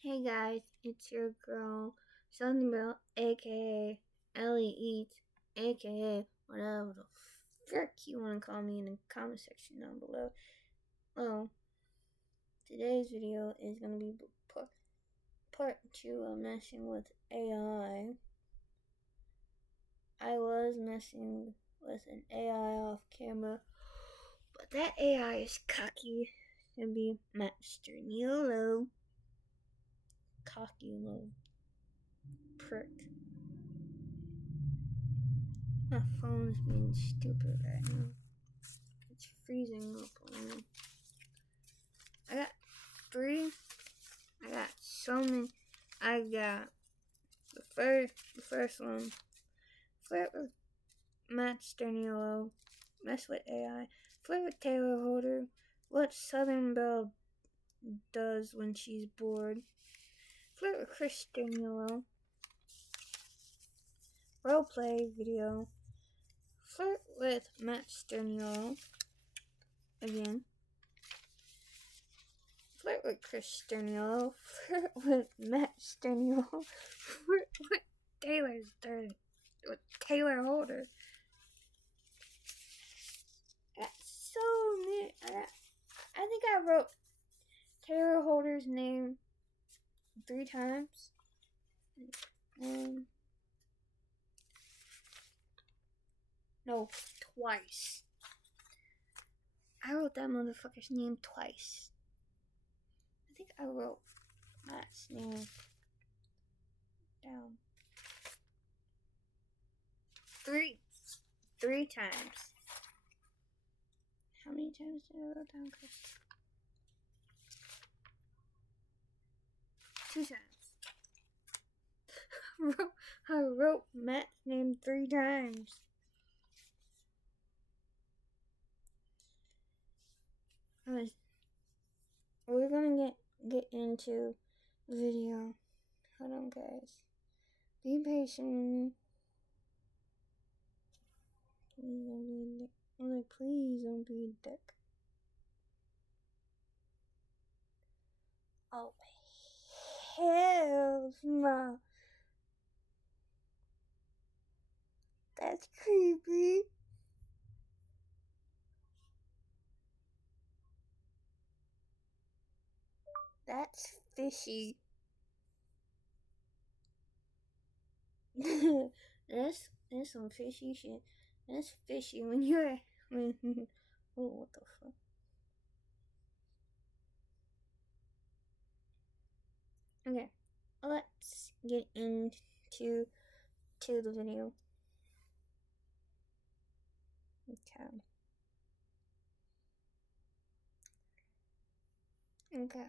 Hey guys, it's your girl, Southern Belle, aka Ellie Eats, aka whatever the frick you want to call me in the comment section down below. Well, today's video is going to be part 2 of messing with AI. I was messing with an AI off camera, but that AI is cocky. It's going to be Master Nilo. Cocky little prick. My phone's being stupid right now. It's freezing up on me. I got so many. I got the first one. Flirt with Matt Sterniolo. Mess with AI. Flirt with Taylor Holder. What Southern Belle does when she's bored. Flirt with Chris Sterniolo. Roleplay video. Flirt with Matt Sterniolo. Again. Flirt with Chris Sterniolo. Flirt with Matt Sterniolo. Flirt with Taylor Holder. I got so many. I think I wrote Taylor Holder's name 3 times. No, twice. I wrote that motherfucker's name twice. I think I wrote Matt's name down 3 times. How many times did I write down, Chris? 2 times. I wrote Matt's name 3 times. We're gonna get into the video. Hold on, guys. Be patient with me. Please don't be a dick. Oh, hell no. That's creepy. That's fishy. that's some fishy shit. That's fishy when you're oh, what the fuck. Okay, let's get into the video. Okay.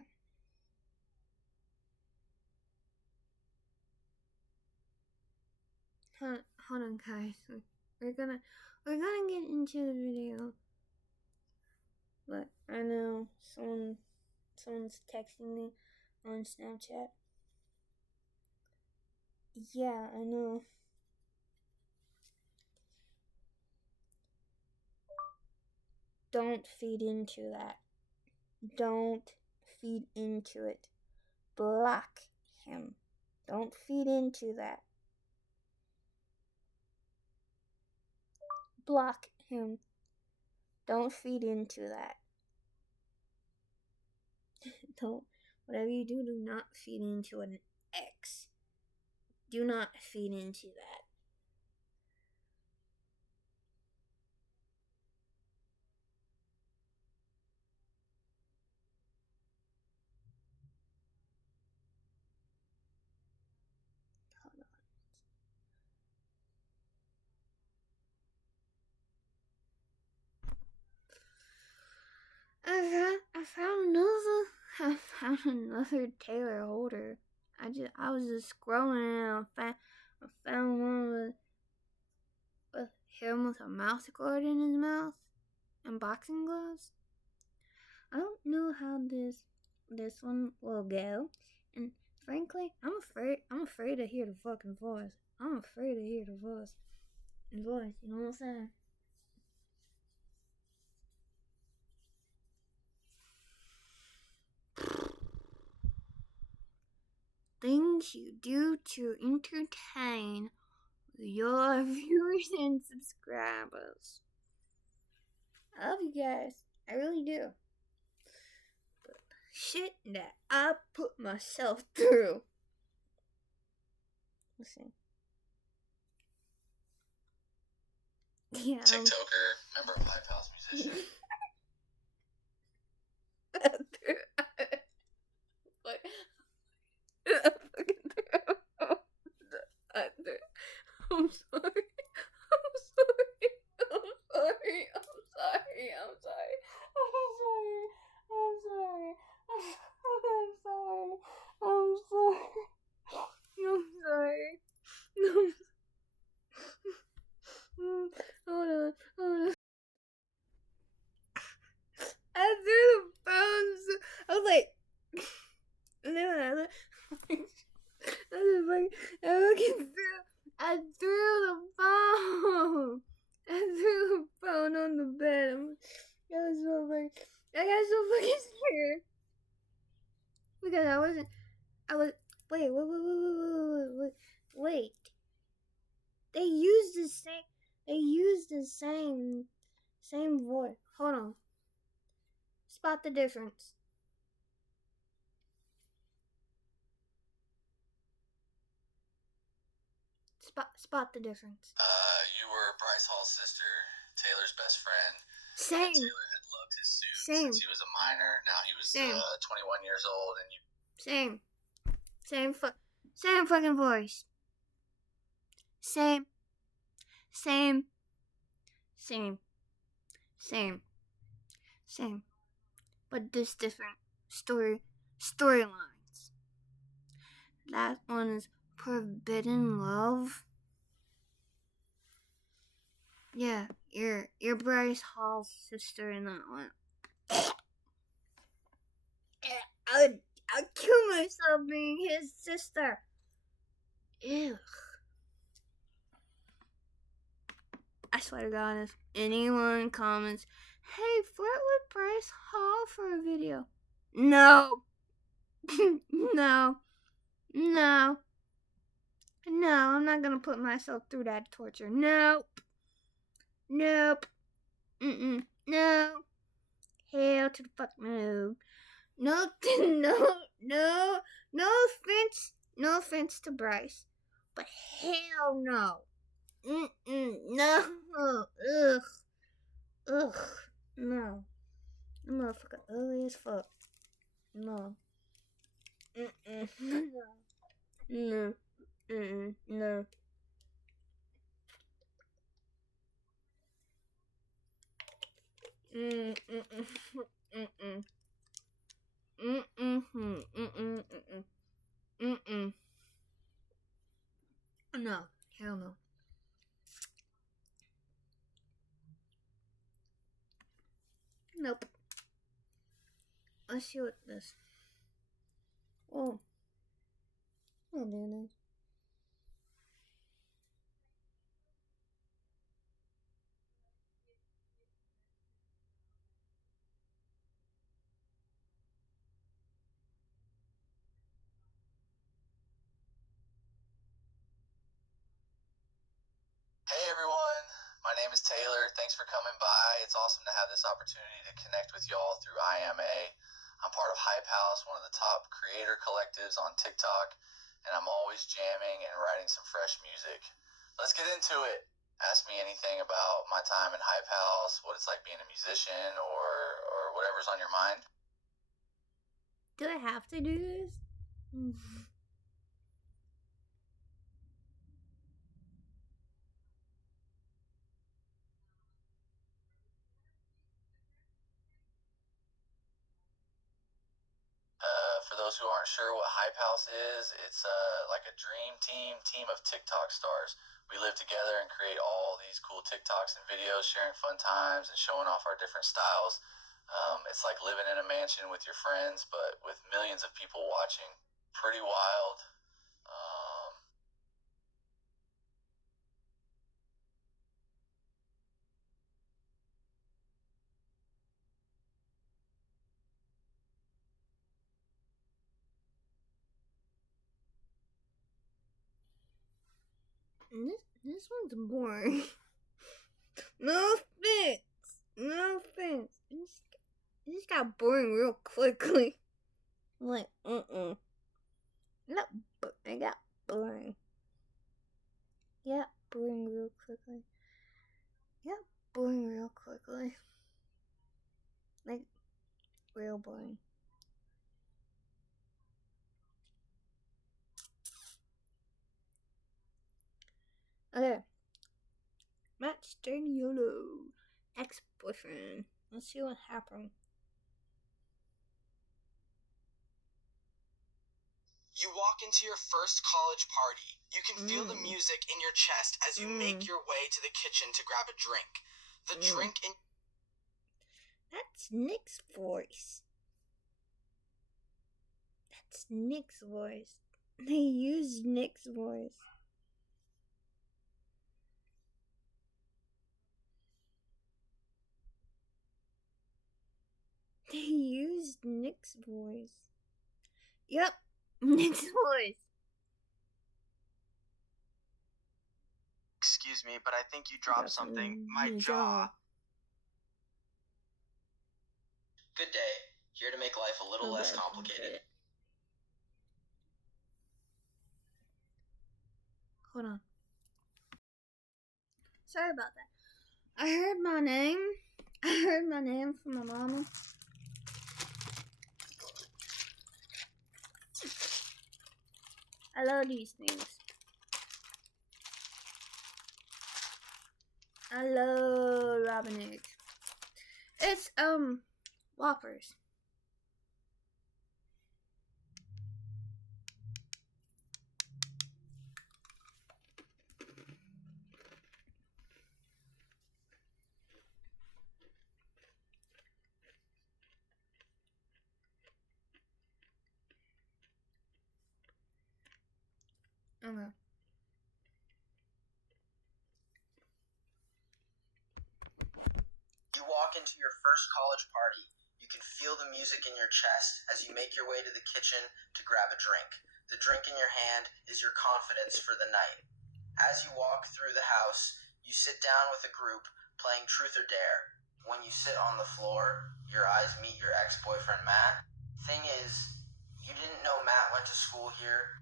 Hold on, guys. We're gonna get into the video. But I know someone's texting me on Snapchat. Yeah, I know. Don't feed into that. Don't feed into it. Block him. Don't feed into that. Block him. Don't feed into that. Don't. Whatever you do, do not feed into an ex. Do not feed into that. I found another Taylor Holder. I was just scrolling and I found one with him with a mouse guard in his mouth and boxing gloves. I don't know how this one will go, and frankly, I'm afraid to hear the fucking voice. I'm afraid to hear the voice. You know what I'm saying? things you do to entertain your viewers and subscribers. I love you guys. I really do. But shit that I put myself through. Listen. Yeah. TikToker, member of Hype House musician. I'm sorry. I'm sorry. I'm sorry. I'm sorry. I'm sorry. I'm sorry. I'm sorry. I'm sorry. I'm sorry. I'm sorry. Hold on. Hold on. I threw the phones. I was like, and then I was like, I threw the phone. I threw the phone on the bed. I got so fucking scared because I was. Wait. They used the same. They used the same voice. Hold on. Spot the difference. Spot the difference. You were Bryce Hall's sister, Taylor's best friend. Same. Taylor had loved his suit since he was a minor. Now he was 21 years old, and you. Same fucking voice. Same. But this different storylines. That one is Forbidden Love. Yeah, you're Bryce Hall's sister in that one. I'd kill myself being his sister. Ew. I swear to God, if anyone comments, "Hey, flirt with Bryce Hall for a video," no, no, I'm not gonna put myself through that torture. Nope. No. Hell to the fuck no. No, no offense to Bryce, but hell no. No. Ugh, no. That motherfucker ugly as fuck. No. No. No. No, hell no. Nope. Let's see what this. Oh. Oh, there it is. Hey everyone, my name is Taylor. Thanks for coming by. It's awesome to have this opportunity to connect with y'all through IMA. I'm part of Hype House, one of the top creator collectives on TikTok, and I'm always jamming and writing some fresh music. Let's get into it. Ask me anything about my time in Hype House, what it's like being a musician, or whatever's on your mind. Do I have to do this? For those who aren't sure what Hype House is, it's like a dream team of TikTok stars. We live together and create all these cool TikToks and videos, sharing fun times and showing off our different styles. It's like living in a mansion with your friends, but with millions of people watching. Pretty wild. This one's boring. No offense. No offense. It just got boring real quickly. I'm like, It got boring. Yeah, boring real quickly. Yeah, boring real quickly. Like, real boring. Okay. Matt Sterniolo, ex-boyfriend. Let's see what happened. You walk into your first college party. You can feel the music in your chest as you make your way to the kitchen to grab a drink. The drink in... That's Nick's voice. That's Nick's voice. They used Nick's voice. They used Nick's voice. Yep, Nick's voice. Excuse me, but I think you dropped something. My jaw. Good day. Here to make life a little less complicated. Hold on. Sorry about that. I heard my name from my mama. I love these things. I love Robin eggs. It's Whoppers. Okay. You walk into your first college party. You can feel the music in your chest as you make your way to the kitchen to grab a drink. The drink in your hand is your confidence for the night. As you walk through the house, you sit down with a group playing Truth or Dare. When you sit on the floor, your eyes meet your ex-boyfriend Matt. Thing is, you didn't know Matt went to school here.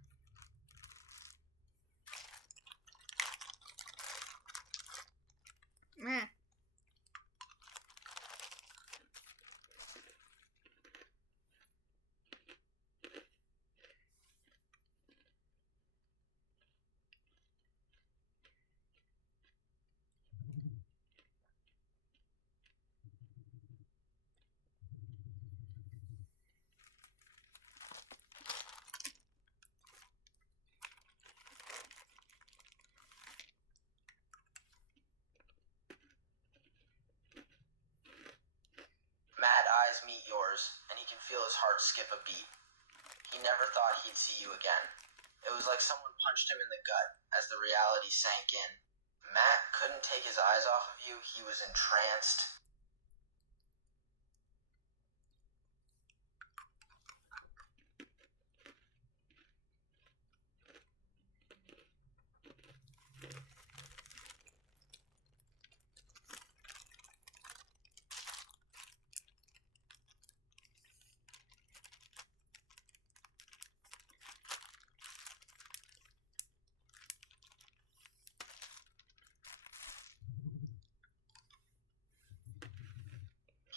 Meh. Matt's eyes meet yours, and he can feel his heart skip a beat. He never thought he'd see you again. It was like someone punched him in the gut as the reality sank in. Matt couldn't take his eyes off of you. He was entranced.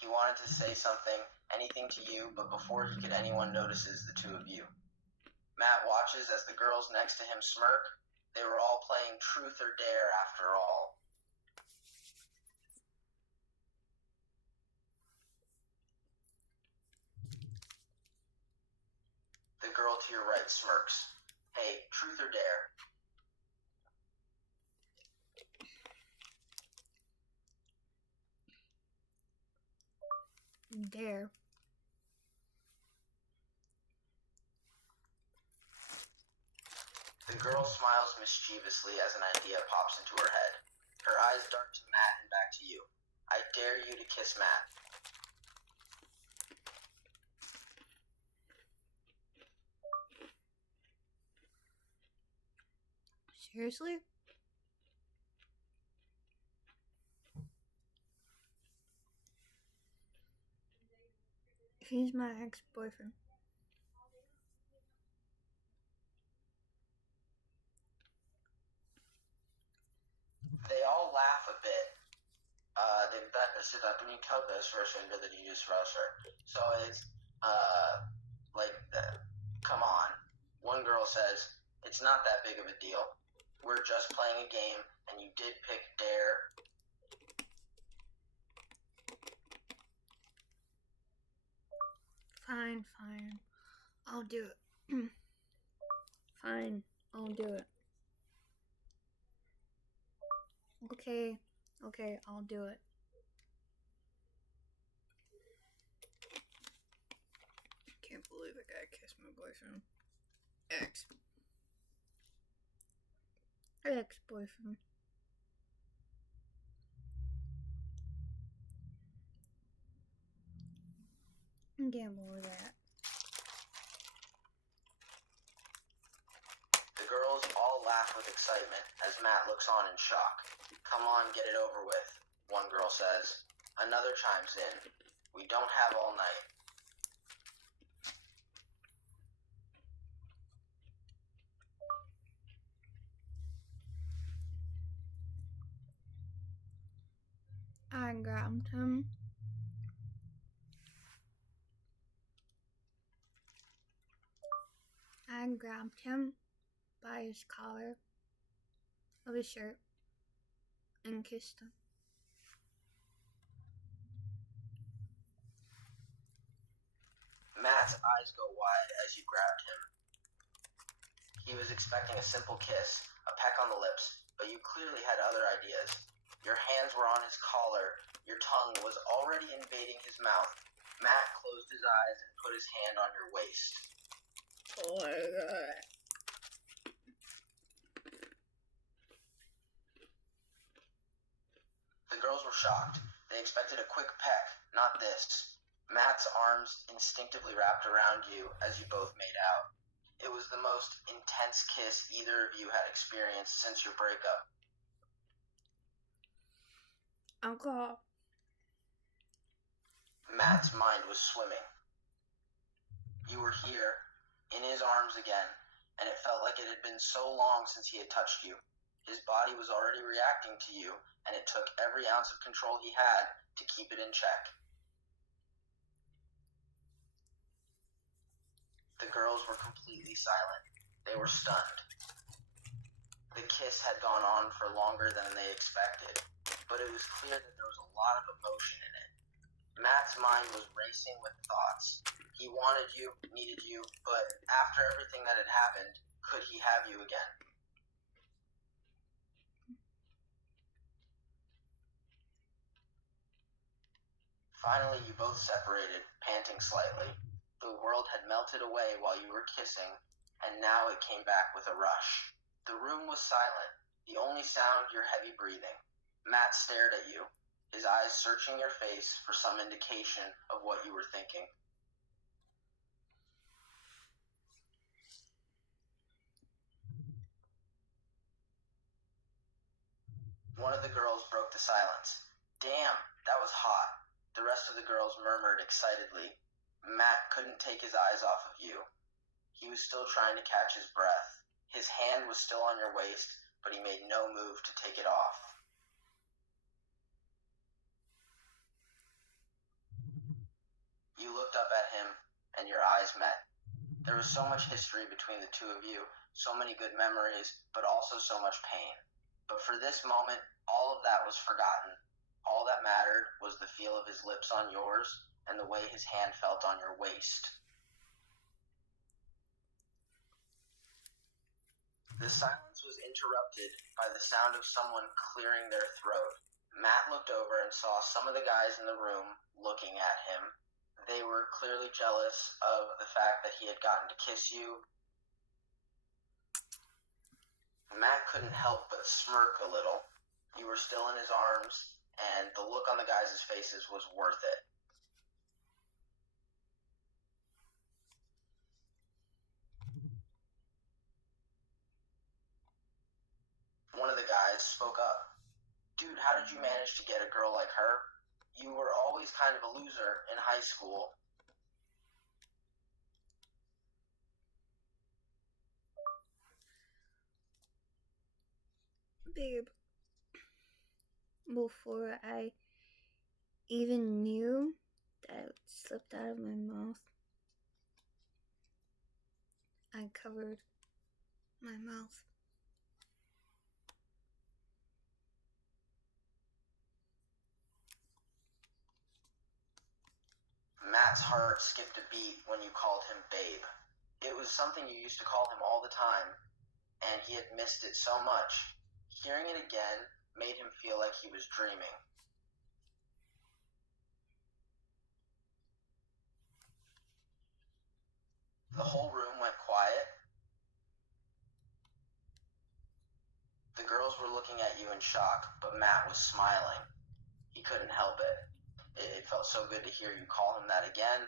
He wanted to say something, anything to you, but before he could, anyone notices the two of you. Matt watches as the girls next to him smirk. They were all playing Truth or Dare after all. The girl to your right smirks. Hey, Truth or Dare? Dare. The girl smiles mischievously as an idea pops into her head. Her eyes dart to Matt and back to you. I dare you to kiss Matt. Seriously? He's my ex-boyfriend. They all laugh a bit. Can you tell this version of the news rusher? So it's come on. One girl says, "It's not that big of a deal. We're just playing a game, and you did pick Dare." Fine. I'll do it. Fine, I'll do it. Okay, I'll do it. Can't believe a guy kissed my boyfriend. Ex-boyfriend. I can't believe that. The girls all laugh with excitement as Matt looks on in shock. "Come on, get it over with," one girl says. Another chimes in. "We don't have all night." I grabbed him. By his collar of his shirt and kissed him. Matt's eyes go wide as you grabbed him. He was expecting a simple kiss, a peck on the lips, but you clearly had other ideas. Your hands were on his collar. Your tongue was already invading his mouth. Matt closed his eyes and put his hand on your waist. Oh my god. The girls were shocked. They expected a quick peck, not this. Matt's arms instinctively wrapped around you as you both made out. It was the most intense kiss either of you had experienced since your breakup. Uncle. Matt's mind was swimming. You were here, in his arms again, and it felt like it had been so long since he had touched you. His body was already reacting to you, and it took every ounce of control he had to keep it in check. The girls were completely silent. They were stunned. The kiss had gone on for longer than they expected, but it was clear that there was a lot of emotion in it. Matt's mind was racing with thoughts. He wanted you, needed you, but after everything that had happened, could he have you again? Finally, you both separated, panting slightly. The world had melted away while you were kissing, and now it came back with a rush. The room was silent, the only sound your heavy breathing. Matt stared at you, his eyes searching your face for some indication of what you were thinking. One of the girls broke the silence. "Damn, that was hot." The rest of the girls murmured excitedly. Matt couldn't take his eyes off of you. He was still trying to catch his breath. His hand was still on your waist, but he made no move to take it off. You looked up at him, and your eyes met. There was so much history between the two of you, so many good memories, but also so much pain. But for this moment, all of that was forgotten. All that mattered was the feel of his lips on yours and the way his hand felt on your waist. The silence was interrupted by the sound of someone clearing their throat. Matt looked over and saw some of the guys in the room looking at him. They were clearly jealous of the fact that he had gotten to kiss you. Matt couldn't help but smirk a little. You were still in his arms, and the look on the guys' faces was worth it. One of the guys spoke up. "Dude, how did you manage to get a girl like her? You were always kind of a loser in high school." babe, before I even knew that it slipped out of my mouth, I covered my mouth. Matt's heart skipped a beat when you called him babe. It was something you used to call him all the time, and he had missed it so much. Hearing it again made him feel like he was dreaming. The whole room went quiet. The girls were looking at you in shock, but Matt was smiling. He couldn't help it. It felt so good to hear you call him that again.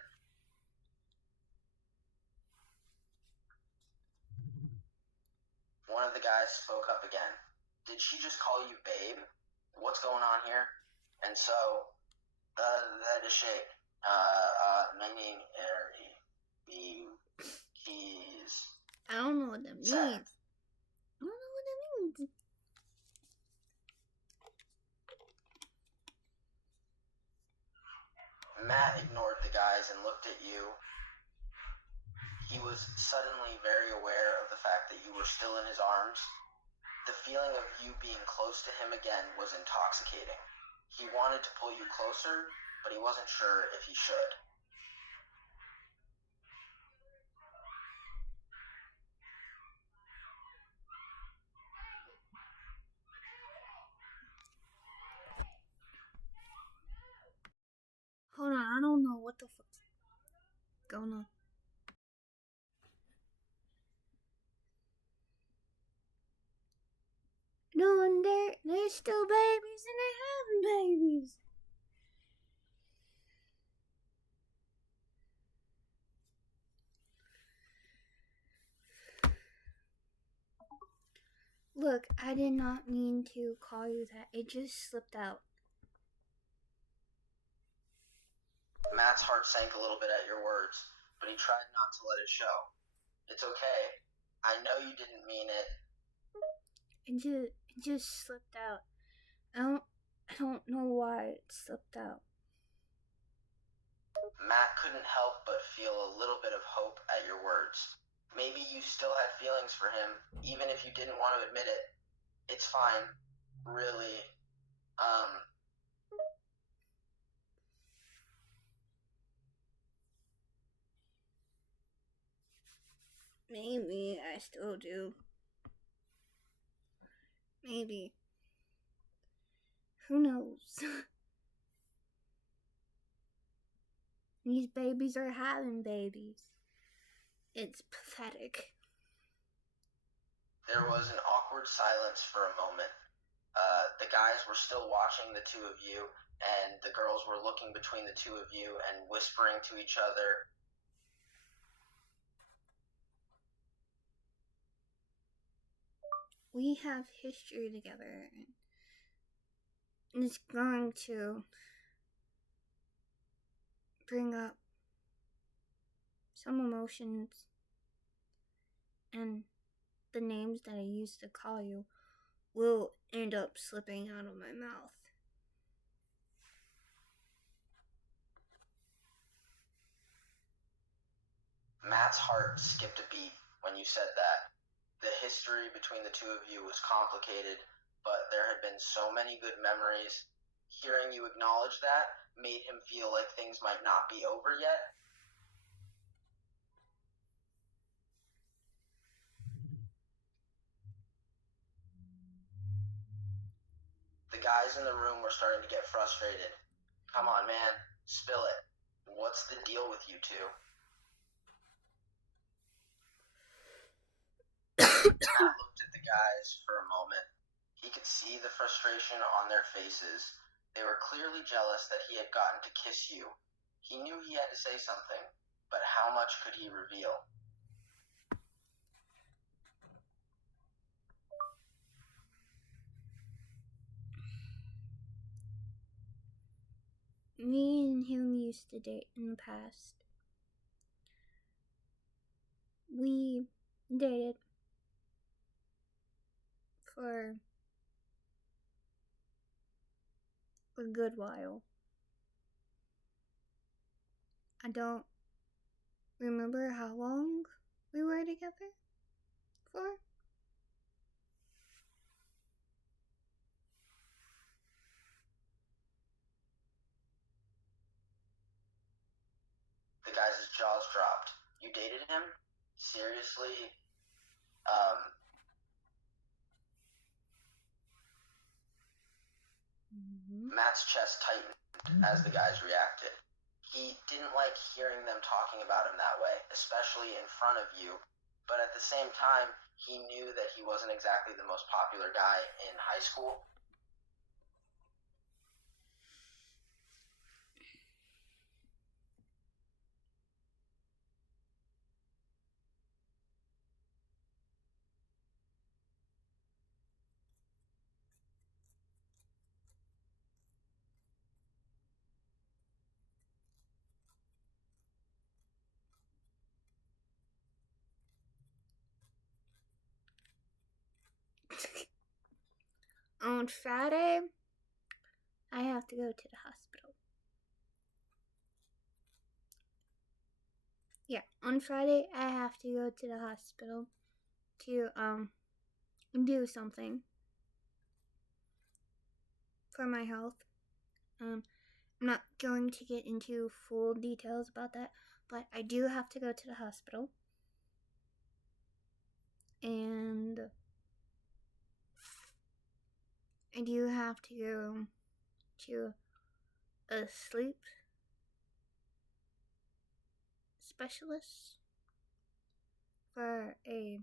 One of the guys spoke up again. Did she just call you babe? What's going on here? And so, that is shake. Meaning, he's... I don't know what that means. I don't know what that means. Matt ignored the guys and looked at you. He was suddenly very aware of the fact that you were still in his arms. The feeling of you being close to him again was intoxicating. He wanted to pull you closer, but he wasn't sure if he should. Hold on, I don't know what the fuck's going on. No, and they're still babies and they're having babies. Look, I did not mean to call you that. It just slipped out. Matt's heart sank a little bit at your words, but he tried not to let it show. It's okay. I know you didn't mean it. It just slipped out. I don't know why it slipped out. Matt couldn't help but feel a little bit of hope at your words. Maybe you still had feelings for him, even if you didn't want to admit it. It's fine. Really. Maybe I still do. Maybe. Who knows? These babies are having babies. It's pathetic. There was an awkward silence for a moment. The guys were still watching the two of you, and the girls were looking between the two of you and whispering to each other. We have history together, and it's going to bring up some emotions, and the names that I used to call you will end up slipping out of my mouth. Matt's heart skipped a beat when you said that. The history between the two of you was complicated, but there had been so many good memories. Hearing you acknowledge that made him feel like things might not be over yet. The guys in the room were starting to get frustrated. Come on, man, spill it. What's the deal with you two? Matt looked at the guys for a moment. He could see the frustration on their faces. They were clearly jealous that he had gotten to kiss you. He knew he had to say something, but how much could he reveal? Me and him used to date in the past. We dated for a good while. I don't remember how long we were together for. The guy's jaws dropped. You dated him? Seriously? Matt's chest tightened as the guys reacted. He didn't like hearing them talking about him that way, especially in front of you, but at the same time, he knew that he wasn't exactly the most popular guy in high school. On Friday, I have to go to the hospital. Yeah, on Friday, I have to go to the hospital to do something for my health. I'm not going to get into full details about that, but I do have to go to the hospital. And I do have to go to a sleep specialist for a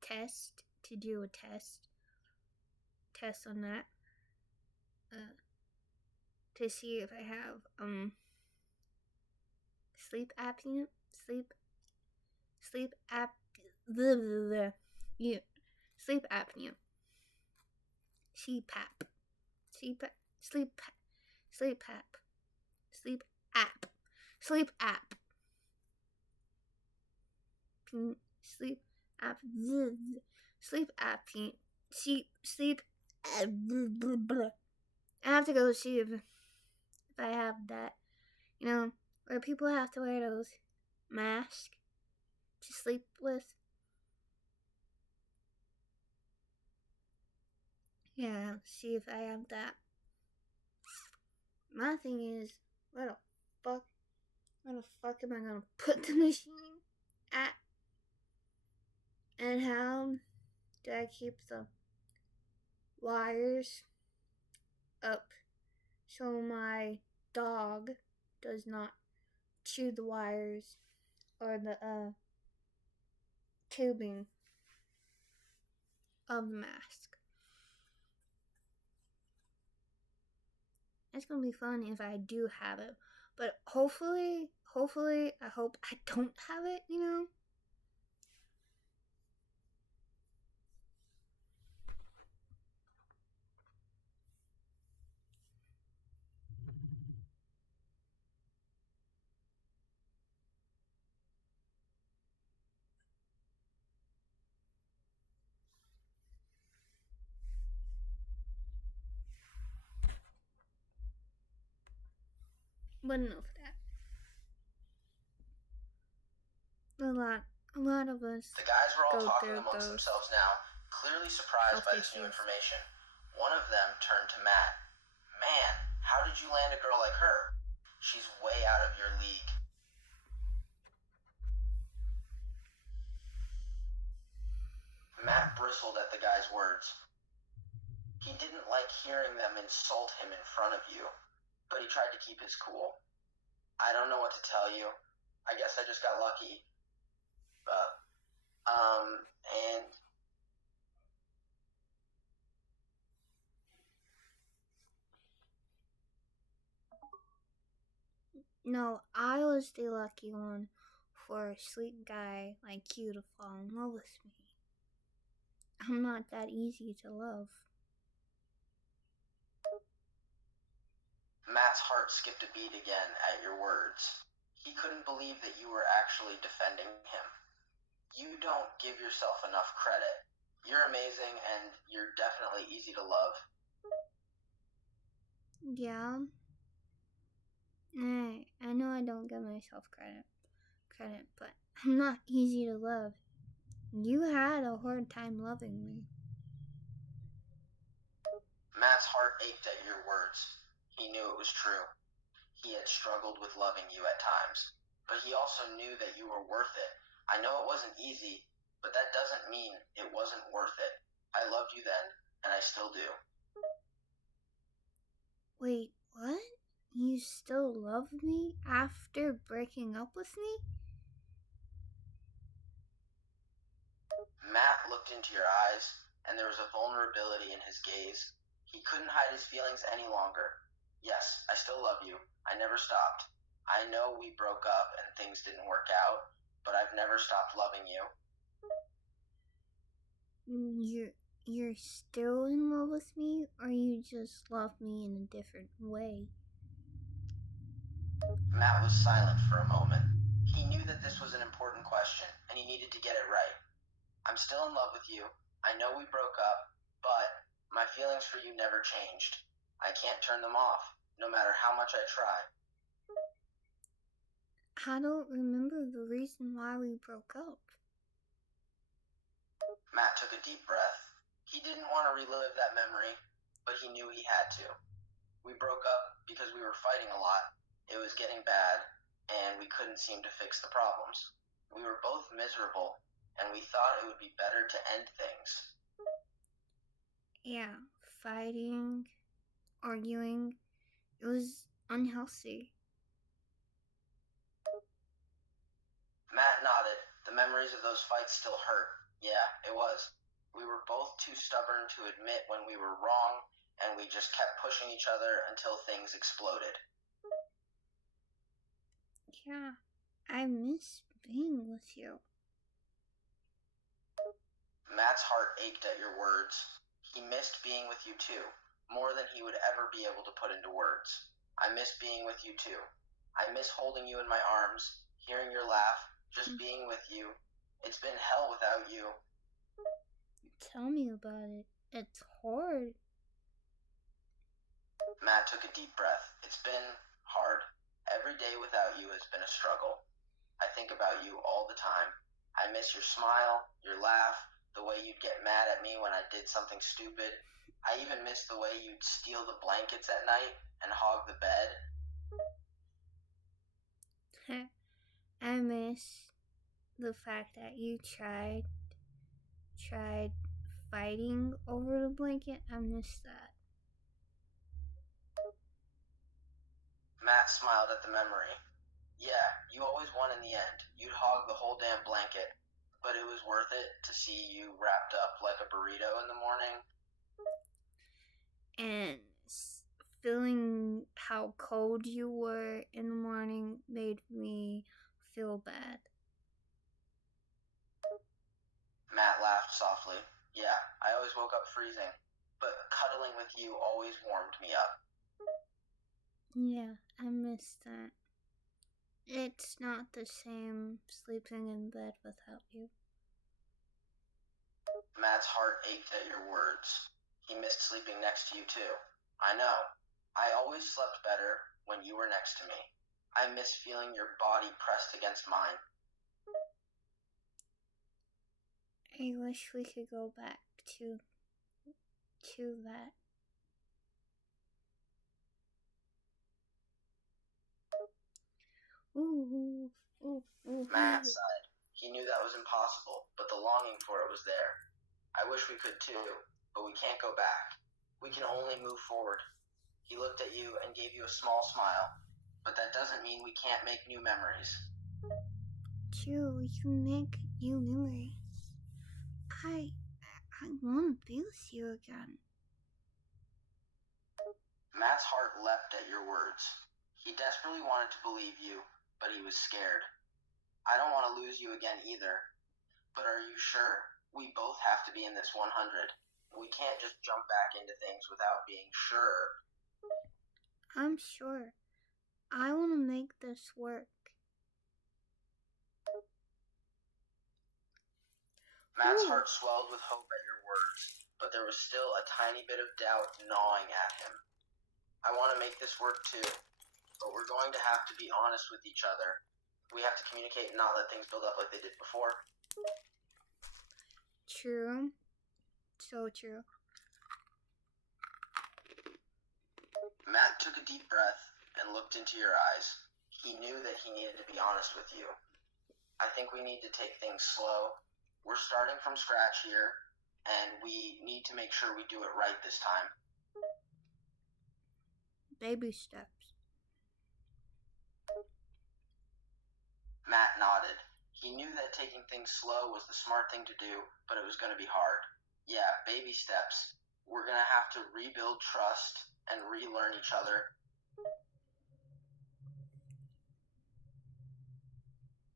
test, to do a test on that, to see if I have sleep apnea, sleep apnea, CPAP, sleep apnea. I have to go see if I have that. You know, where people have to wear those masks to sleep with. Yeah, see if I have that. My thing is, where the fuck am I gonna put the machine at? And how do I keep the wires up so my dog does not chew the wires or the tubing of the mask? It's gonna be fun if I do have it, but hopefully, I hope I don't have it, you know? But enough of that. A lot of us. The guys were all go talking through amongst those themselves now, clearly surprised by this new issues. information. One of them turned to Matt. Man, how did you land a girl like her? She's way out of your league. Matt bristled at the guy's words. He didn't like hearing them insult him in front of you, but he tried to keep his cool. I don't know what to tell you. I guess I just got lucky. And no, I was the lucky one for a sweet guy like you to fall in love with me. I'm not that easy to love. Matt's heart skipped a beat again at your words. He couldn't believe that you were actually defending him. You don't give yourself enough credit. You're amazing and you're definitely easy to love. Yeah. I know I don't give myself credit, but I'm not easy to love. You had a hard time loving me. Matt's heart ached at your words. He knew it was true. He had struggled with loving you at times, but he also knew that you were worth it. I know it wasn't easy, but that doesn't mean it wasn't worth it. I loved you then, and I still do. Wait, what? You still love me after breaking up with me? Matt looked into your eyes, and there was a vulnerability in his gaze. He couldn't hide his feelings any longer. Yes, I still love you. I never stopped. I know we broke up and things didn't work out, but I've never stopped loving you. You're still in love with me, or you just love me in a different way? Matt was silent for a moment. He knew that this was an important question, and he needed to get it right. I'm still in love with you. I know we broke up, but my feelings for you never changed. I can't turn them off, no matter how much I try. I don't remember the reason why we broke up. Matt took a deep breath. He didn't want to relive that memory, but he knew he had to. We broke up because we were fighting a lot. It was getting bad, and we couldn't seem to fix the problems. We were both miserable, and we thought it would be better to end things. Yeah, fighting, arguing, it was unhealthy. Matt nodded. The memories of those fights still hurt. Yeah, it was. We were both too stubborn to admit when we were wrong, and we just kept pushing each other until things exploded. Yeah, I miss being with you. Matt's heart ached at your words. He missed being with you too, more than he would ever be able to put into words. I miss being with you too. I miss holding you in my arms, hearing your laugh, just being with you. It's been hell without you. Tell me about it. It's hard. Matt took a deep breath. It's been hard. Every day without you has been a struggle. I think about you all the time. I miss your smile, your laugh, the way you'd get mad at me when I did something stupid. I even miss the way you'd steal the blankets at night and hog the bed. I miss the fact that you tried fighting over the blanket. I miss that. Matt smiled at the memory. Yeah, you always won in the end. You'd hog the whole damn blanket, but it was worth it to see you wrapped up like a burrito in the morning. And feeling how cold you were in the morning made me feel bad. Matt laughed softly. Yeah, I always woke up freezing, but cuddling with you always warmed me up. Yeah, I miss that. It's not the same sleeping in bed without you. Matt's heart ached at your words. He missed sleeping next to you too. I know. I always slept better when you were next to me. I miss feeling your body pressed against mine. I wish we could go back to that. Ooh, ooh, ooh. Matt sighed. He knew that was impossible, but the longing for it was there. I wish we could too, but we can't go back. We can only move forward. He looked at you and gave you a small smile, but that doesn't mean we can't make new memories. True, we can make new memories. I want to be with you again. Matt's heart leapt at your words. He desperately wanted to believe you, but he was scared. I don't want to lose you again either. But are you sure? We both have to be in this 100. We can't just jump back into things without being sure. I'm sure. I want to make this work. Matt's heart swelled with hope at your words, but there was still a tiny bit of doubt gnawing at him. I want to make this work too, but we're going to have to be honest with each other. We have to communicate and not let things build up like they did before. True. So true. Matt took a deep breath and looked into your eyes. He knew that he needed to be honest with you. I think we need to take things slow. We're starting from scratch here, and we need to make sure we do it right this time. Baby steps. Matt nodded. He knew that taking things slow was the smart thing to do, but it was going to be hard. Yeah, baby steps. We're going to have to rebuild trust and relearn each other.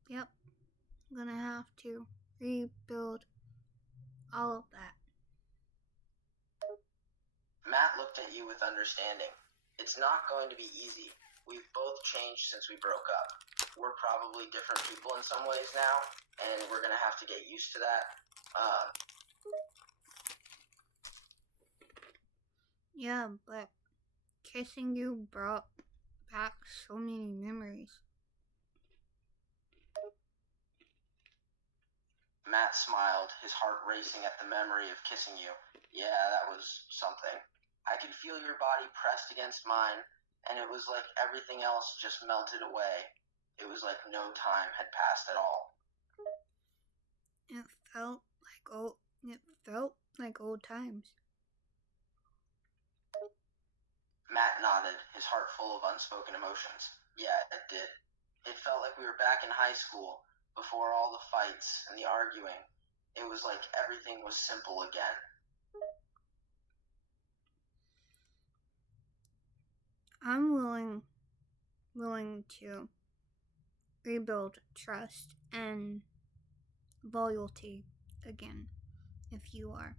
Yep. I'm gonna have to rebuild all of that. Matt looked at you with understanding. It's not going to be easy. We've both changed since we broke up. We're probably different people in some ways now, and we're going to have to get used to that. Yeah, but kissing you brought back so many memories. Matt smiled, his heart racing at the memory of kissing you. Yeah, that was something. I could feel your body pressed against mine, and it was like everything else just melted away. It was like no time had passed at all. It felt like old times. Matt nodded, his heart full of unspoken emotions. Yeah, it did. It felt like we were back in high school, before all the fights and the arguing. It was like everything was simple again. I'm willing to rebuild trust and loyalty again, if you are.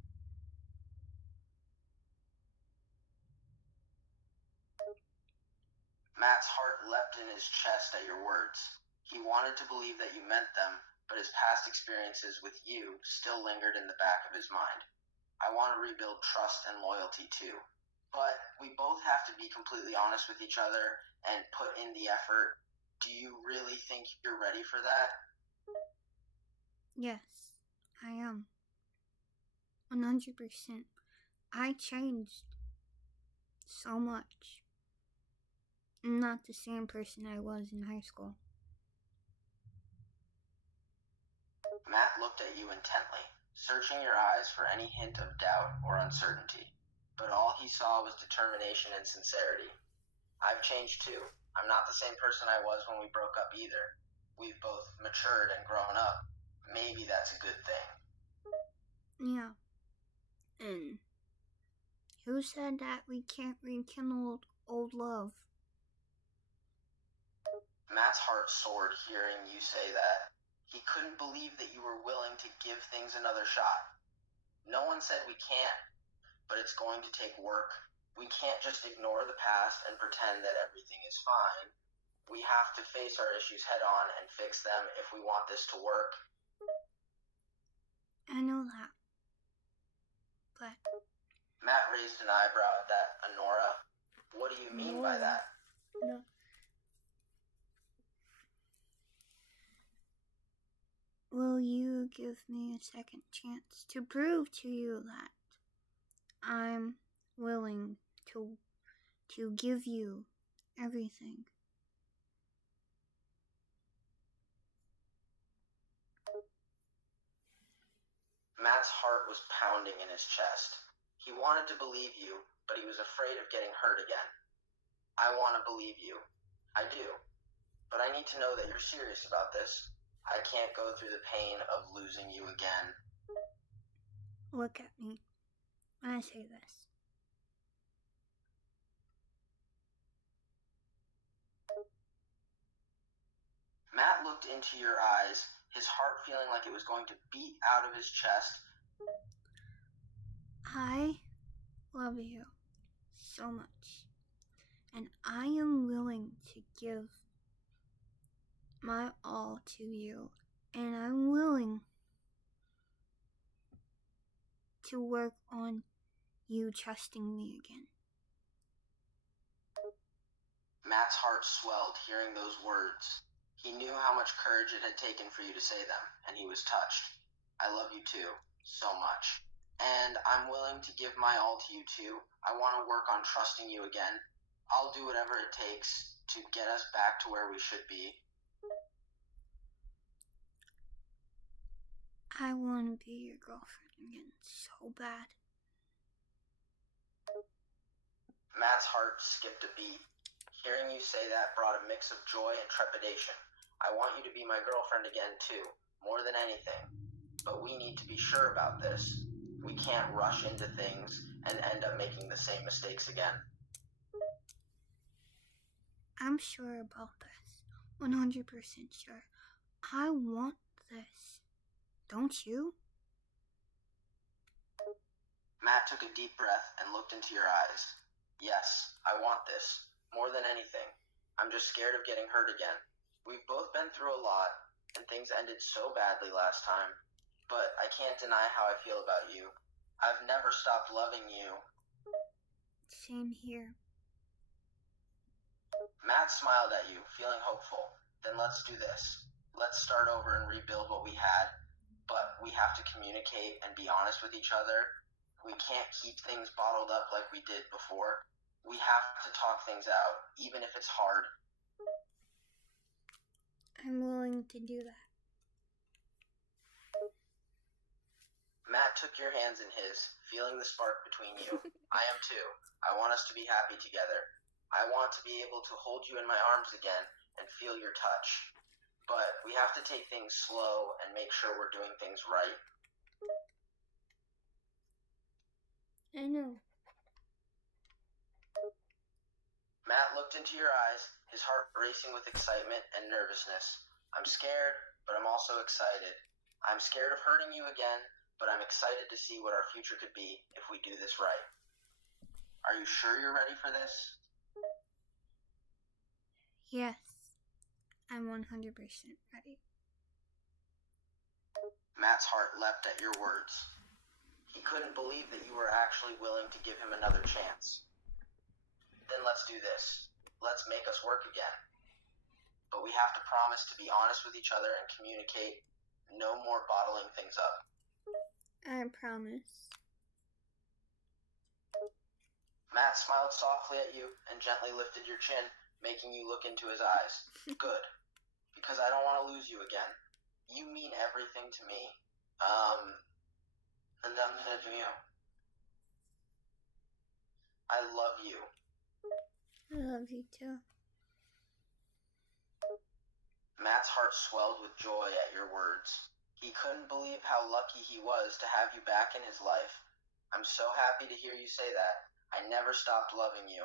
Matt's heart leapt in his chest at your words. He wanted to believe that you meant them, but his past experiences with you still lingered in the back of his mind. I want to rebuild trust and loyalty too. But we both have to be completely honest with each other and put in the effort. Do you really think you're ready for that? Yes, I am. 100%. I changed so much. I'm not the same person I was in high school. Matt looked at you intently, searching your eyes for any hint of doubt or uncertainty. But all he saw was determination and sincerity. I've changed too. I'm not the same person I was when we broke up either. We've both matured and grown up. Maybe that's a good thing. Yeah. And who said that we can't rekindle old love? Matt's heart soared hearing you say that. He couldn't believe that you were willing to give things another shot. No one said we can't, but it's going to take work. We can't just ignore the past and pretend that everything is fine. We have to face our issues head on and fix them if we want this to work. I know that. But Matt raised an eyebrow at that. Honora, what do you mean by that? No. Will you give me a second chance to prove to you that I'm willing to give you everything? Matt's heart was pounding in his chest. He wanted to believe you, but he was afraid of getting hurt again. I want to believe you. I do. But I need to know that you're serious about this. I can't go through the pain of losing you again. Look at me when I say this. Matt looked into your eyes, his heart feeling like it was going to beat out of his chest. I love you so much, and I am willing to give my all to you, and I'm willing to work on you trusting me again. Matt's heart swelled hearing those words. He knew how much courage it had taken for you to say them, and he was touched. I love you too, so much. And I'm willing to give my all to you too. I want to work on trusting you again. I'll do whatever it takes to get us back to where we should be. I want to be your girlfriend again so bad. Matt's heart skipped a beat. Hearing you say that brought a mix of joy and trepidation. I want you to be my girlfriend again too, more than anything. But we need to be sure about this. We can't rush into things and end up making the same mistakes again. I'm sure about this. 100% sure. I want this. Don't you? Matt took a deep breath and looked into your eyes. Yes, I want this. More than anything. I'm just scared of getting hurt again. We've both been through a lot, and things ended so badly last time. But I can't deny how I feel about you. I've never stopped loving you. Same here. Matt smiled at you, feeling hopeful. Then let's do this. Let's start over and rebuild what we had. But we have to communicate and be honest with each other. We can't keep things bottled up like we did before. We have to talk things out, even if it's hard. I'm willing to do that. Matt took your hands in his, feeling the spark between you. I am too. I want us to be happy together. I want to be able to hold you in my arms again and feel your touch. But we have to take things slow and make sure we're doing things right. I know. Matt looked into your eyes, his heart racing with excitement and nervousness. I'm scared, but I'm also excited. I'm scared of hurting you again, but I'm excited to see what our future could be if we do this right. Are you sure you're ready for this? Yes, I'm 100% ready. Matt's heart leapt at your words. He couldn't believe that you were actually willing to give him another chance. Then let's do this. Let's make us work again. But we have to promise to be honest with each other and communicate. No more bottling things up. I promise. Matt smiled softly at you and gently lifted your chin, making you look into his eyes. Good. Because I don't want to lose you again. You mean everything to me. And I'm gonna do you. I love you. I love you too. Matt's heart swelled with joy at your words. He couldn't believe how lucky he was to have you back in his life. I'm so happy to hear you say that. I never stopped loving you.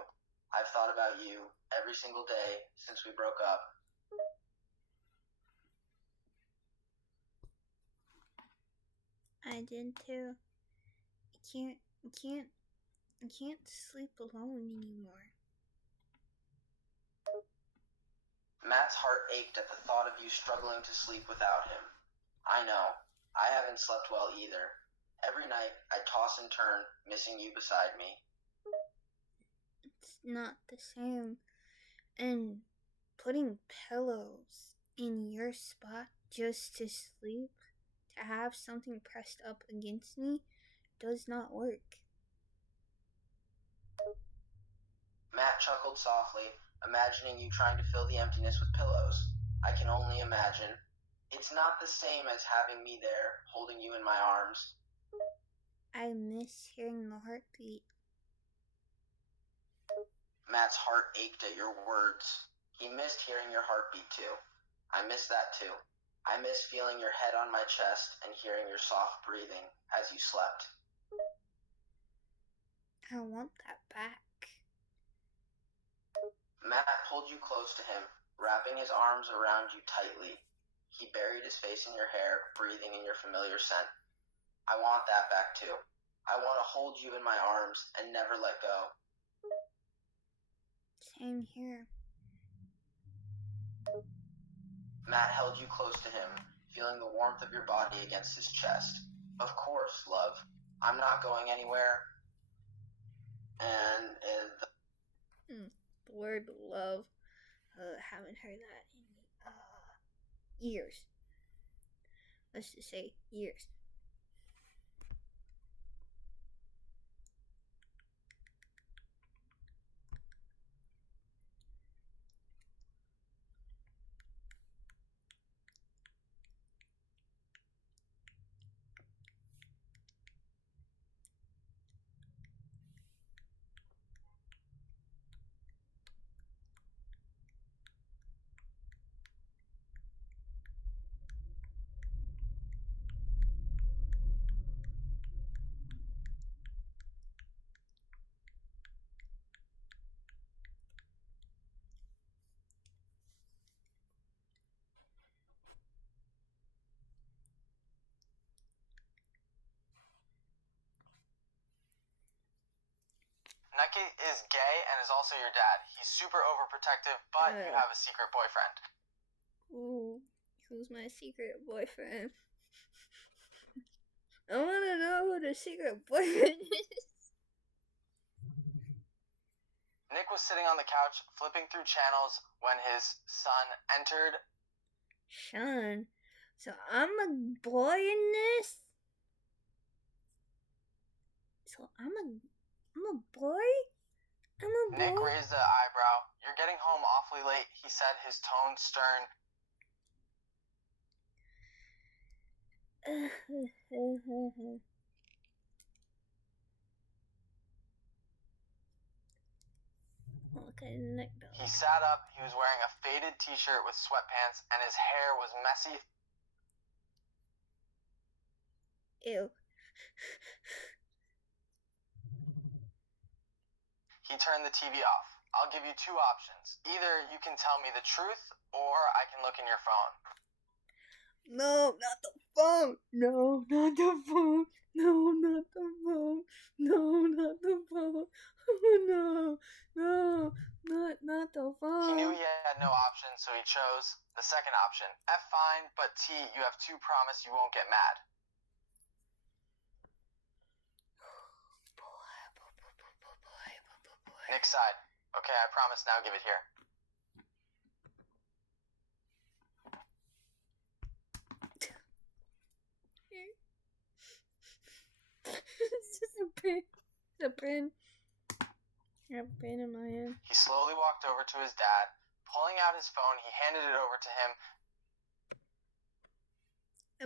I've thought about you every single day since we broke up. I did too. I can't sleep alone anymore. Matt's heart ached at the thought of you struggling to sleep without him. I know. I haven't slept well either. Every night I toss and turn, missing you beside me. It's not the same. And putting pillows in your spot just to sleep, to have something pressed up against me, does not work. Matt chuckled softly, imagining you trying to fill the emptiness with pillows. I can only imagine. It's not the same as having me there, holding you in my arms. I miss hearing the heartbeat. Matt's heart ached at your words. He missed hearing your heartbeat too. I miss that too. I miss feeling your head on my chest and hearing your soft breathing as you slept. I want that back. Matt pulled you close to him, wrapping his arms around you tightly. He buried his face in your hair, breathing in your familiar scent. I want that back too. I want to hold you in my arms and never let go. Same here. Matt held you close to him, feeling the warmth of your body against his chest. Of course, love. I'm not going anywhere. And The word love. Haven't heard that in years. Let's just say years. Nick is gay and is also your dad. He's super overprotective, but you have a secret boyfriend. Ooh, who's my secret boyfriend? I want to know who the secret boyfriend is. Nick was sitting on the couch, flipping through channels when his son entered. Sean, so I'm a boy in this? So I'm a boy? I'm a boy? Nick raised an eyebrow. You're getting home awfully late, he said, his tone stern. Okay, Nick. He sat up. He was wearing a faded t-shirt with sweatpants, and his hair was messy. Ew. He turned the TV off. I'll give you two options. Either you can tell me the truth, or I can look in your phone. No, not the phone. No, not the phone. No, not the phone. No, not the phone. Oh, no, not the phone. He knew he had no option, so he chose the second option. F fine, but T, you have two promise you won't get mad. Nick sighed. Okay, I promise now, give it here. It's just a pen. It's a pen. I have a pen in my hand. He slowly walked over to his dad. Pulling out his phone, he handed it over to him.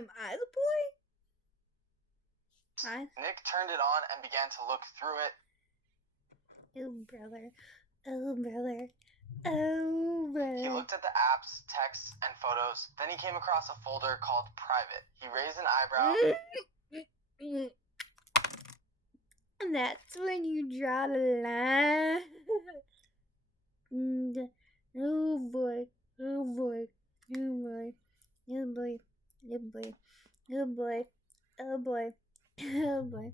Am I the boy? Nick turned it on and began to look through it. Oh, brother. Oh, brother. Oh, brother. He looked at the apps, texts, and photos. Then he came across a folder called Private. He raised an eyebrow. And that's when you draw the line. Oh, boy. Oh, boy. Oh, boy. Oh, boy. Oh, boy. Oh, boy. Oh, boy. Oh, boy.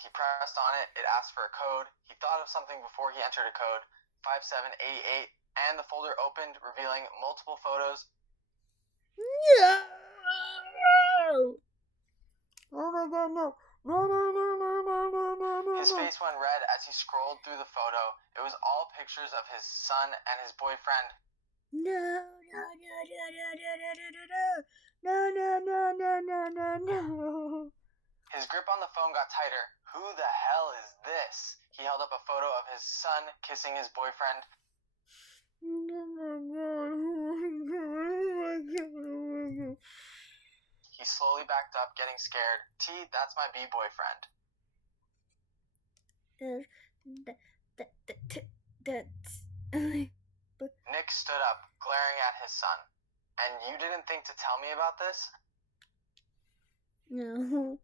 He pressed on it. It asked for a code. He thought of something before he entered a code, 5788, and the folder opened, revealing multiple photos. No! Oh my god, no. No. His face went red as he scrolled through the photo. It was all pictures of his son and his boyfriend. No. His grip on the phone got tighter. Who the hell is this? He held up a photo of his son kissing his boyfriend. He slowly backed up, getting scared. T, that's my B-boyfriend. Nick stood up, glaring at his son. And you didn't think to tell me about this? No.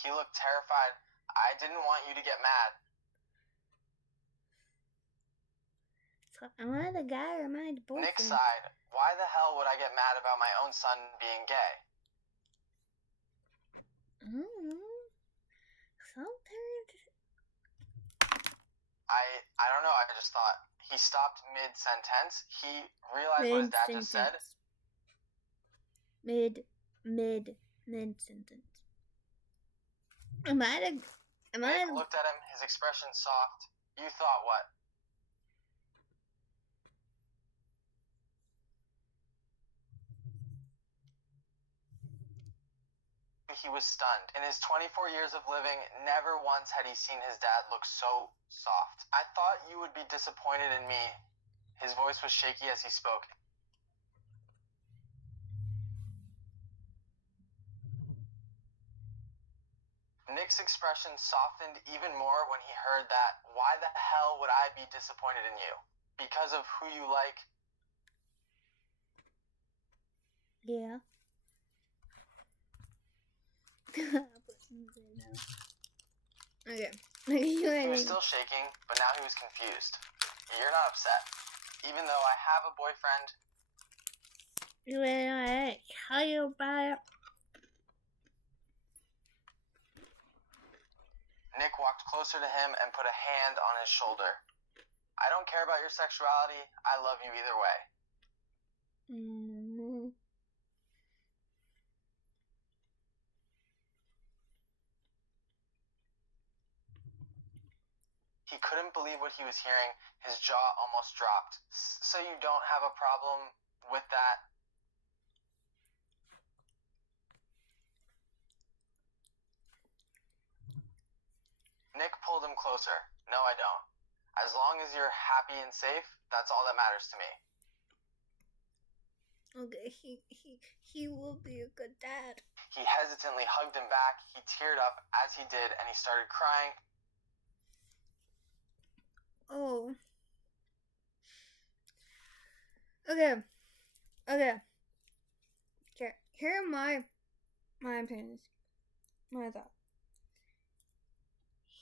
He looked terrified. I didn't want you to get mad. So am I the guy or am I the boyfriend? Nick sighed. Why the hell would I get mad about my own son being gay? I don't know. Some parents... I don't know. I just thought he stopped mid-sentence. He realized what his dad just said. Mid-sentence. Am I the... Nick looked at him, his expression soft. You thought what? He was stunned. In his 24 years of living, never once had he seen his dad look so soft. I thought you would be disappointed in me. His voice was shaky as he spoke. Nick's expression softened even more when he heard that. Why the hell would I be disappointed in you? Because of who you like? Yeah. Okay. He was still shaking, but now he was confused. You're not upset. Even though I have a boyfriend. Tell you about it. Nick walked closer to him and put a hand on his shoulder. I don't care about your sexuality. I love you either way. Mm-hmm. He couldn't believe what he was hearing. His jaw almost dropped. So you don't have a problem with that? Nick pulled him closer. No, I don't. As long as you're happy and safe, that's all that matters to me. Okay, he will be a good dad. He hesitantly hugged him back. He teared up as he did, and he started crying. Oh. Okay. Here are my opinions. My thought.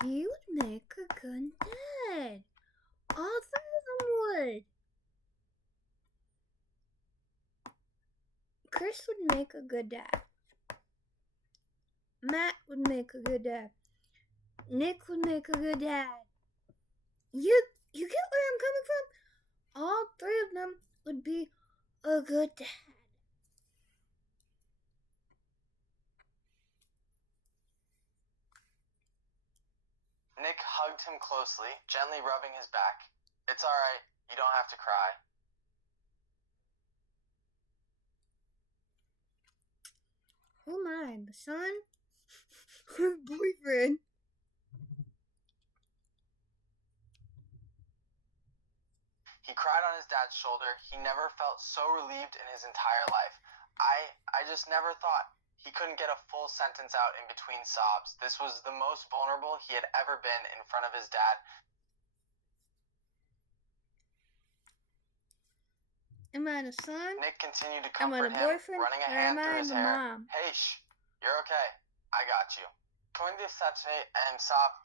He would make a good dad. All three of them would. Chris would make a good dad. Matt would make a good dad. Nick would make a good dad. You get where I'm coming from? All three of them would be a good dad. Nick hugged him closely, gently rubbing his back. It's all right. You don't have to cry. Who am I? The son? Or boyfriend? He cried on his dad's shoulder. He never felt so relieved in his entire life. I just never thought he couldn't get a full sentence out in between sobs. This was the most vulnerable he had ever been in front of his dad. Am I the son? Nick continued to Am I comfort the him, boyfriend? running a Or hand am I through his the hair. mom? Hey, you're okay. I got you. Quindi sache and soft.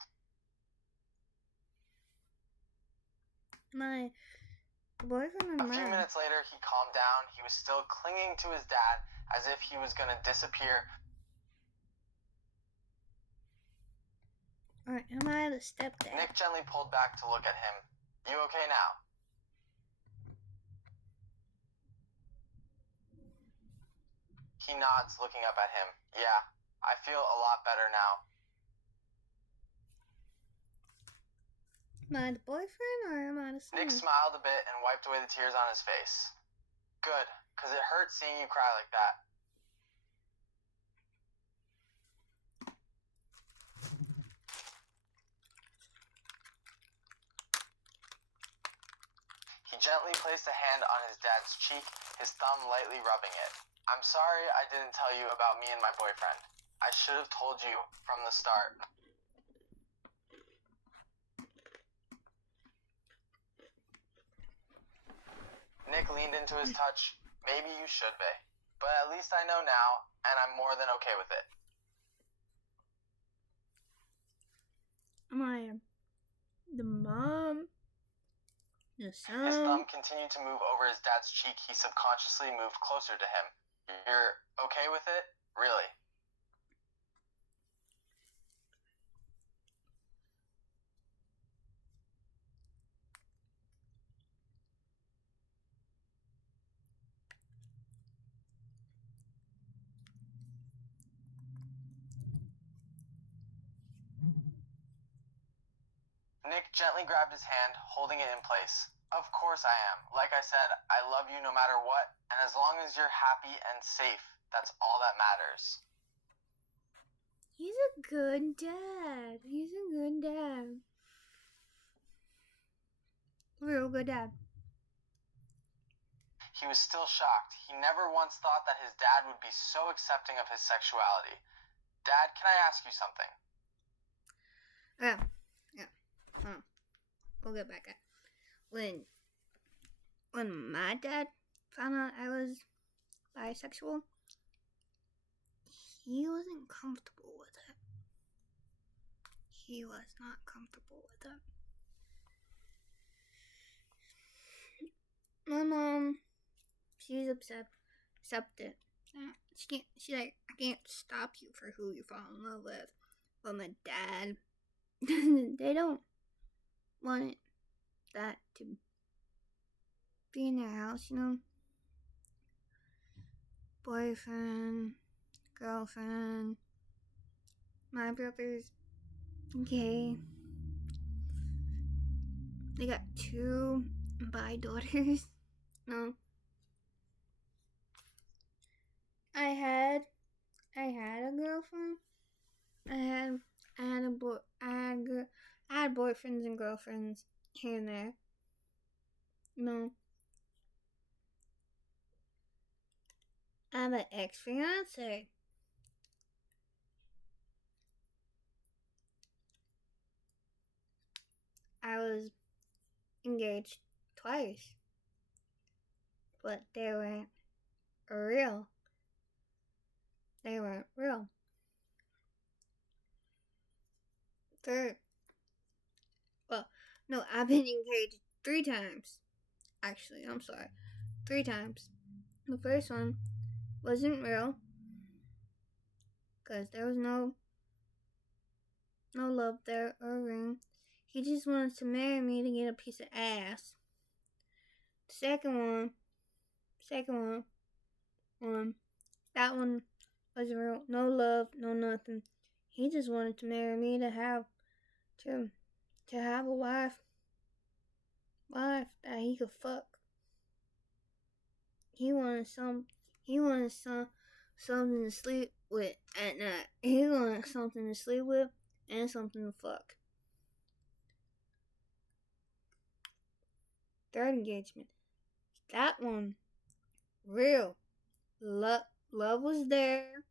My boyfriend or A few mom? minutes later, he calmed down. He was still clinging to his dad as if he was going to disappear. Or am I the stepdad? Nick gently pulled back to look at him. You okay now? He nods, looking up at him. Yeah, I feel a lot better now. Am I the boyfriend or am I the son? Nick smiled a bit and wiped away the tears on his face. Good, because it hurt seeing you cry like that. He gently placed a hand on his dad's cheek, his thumb lightly rubbing it. I'm sorry I didn't tell you about me and my boyfriend. I should have told you from the start. Nick leaned into his touch. Maybe you should be. But at least I know now, and I'm more than okay with it. Am I the mom? The son? His thumb continued to move over his dad's cheek. He subconsciously moved closer to him. You're okay with it? Really? Nick gently grabbed his hand, holding it in place. Of course I am. Like I said, I love you no matter what, and as long as you're happy and safe, that's all that matters. He's a good dad. He's a good dad. Real good dad. He was still shocked. He never once thought that his dad would be so accepting of his sexuality. Dad, can I ask you something? Yeah. We'll get back at when my dad found out I was bisexual. He wasn't comfortable with it. He was not comfortable with it. My mom, she's accepted. She's like, I can't stop you for who you fall in love with. But my dad, they don't want that to be in their house, you know? Boyfriend, girlfriend, my brother's gay. They got 2 bi daughters. No. I had a girlfriend. I had boyfriends and girlfriends here and there. No. I have an ex-fiance. I was engaged twice, but they weren't real. They weren't real. No, I've been engaged 3 times. Actually, I'm sorry. 3 times. The first one wasn't real, because there was no love there or ring. He just wanted to marry me to get a piece of ass. The second one, that one was real. No love, no nothing. He just wanted to marry me to have a wife that he could fuck. He wanted something to sleep with at night. He wanted something to sleep with and something to fuck. Third engagement. That one, real. Love was there.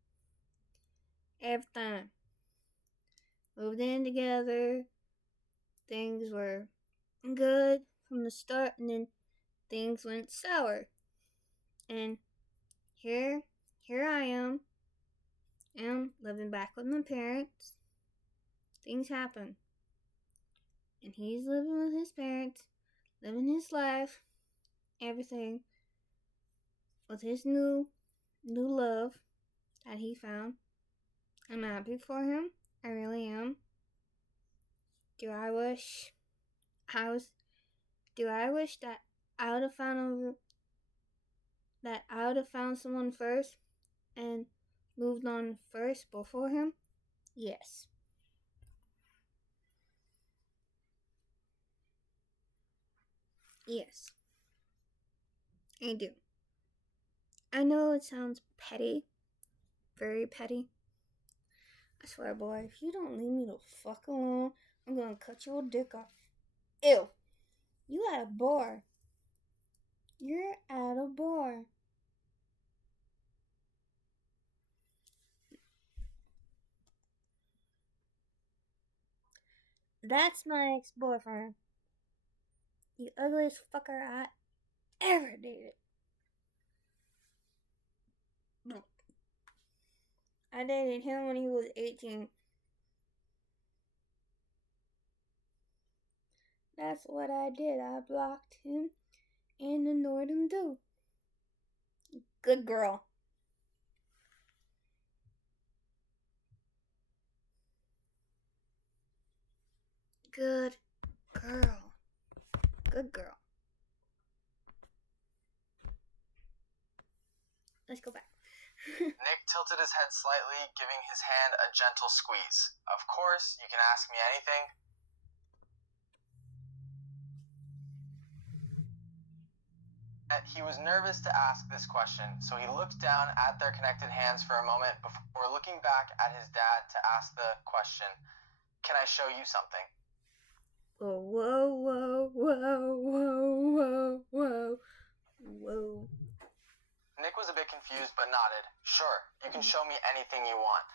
Every time. Moved in together. Things were good from the start, and then things went sour. And here I am living back with my parents. Things happen. And he's living with his parents, living his life, everything, with his new love that he found. I'm happy for him. I really am. Do I wish that I would have found someone first and moved on first before him? Yes. Yes. I do. I know it sounds petty. Very petty. I swear, boy, if you don't leave me the fuck alone, I'm gonna cut your dick off. Ew. You at a bar. You're at a bar. That's my ex-boyfriend. The ugliest fucker I ever dated. I dated him when he was 18. That's what I did. I blocked him and ignored him too. Good girl. Good girl. Good girl. Let's go back. Nick tilted his head slightly, giving his hand a gentle squeeze. Of course, you can ask me anything. He was nervous to ask this question, so he looked down at their connected hands for a moment before looking back at his dad to ask the question, "Can I show you something?" Whoa, whoa, whoa, whoa, whoa, whoa, whoa. Nick was a bit confused but nodded. "Sure, you can show me anything you want."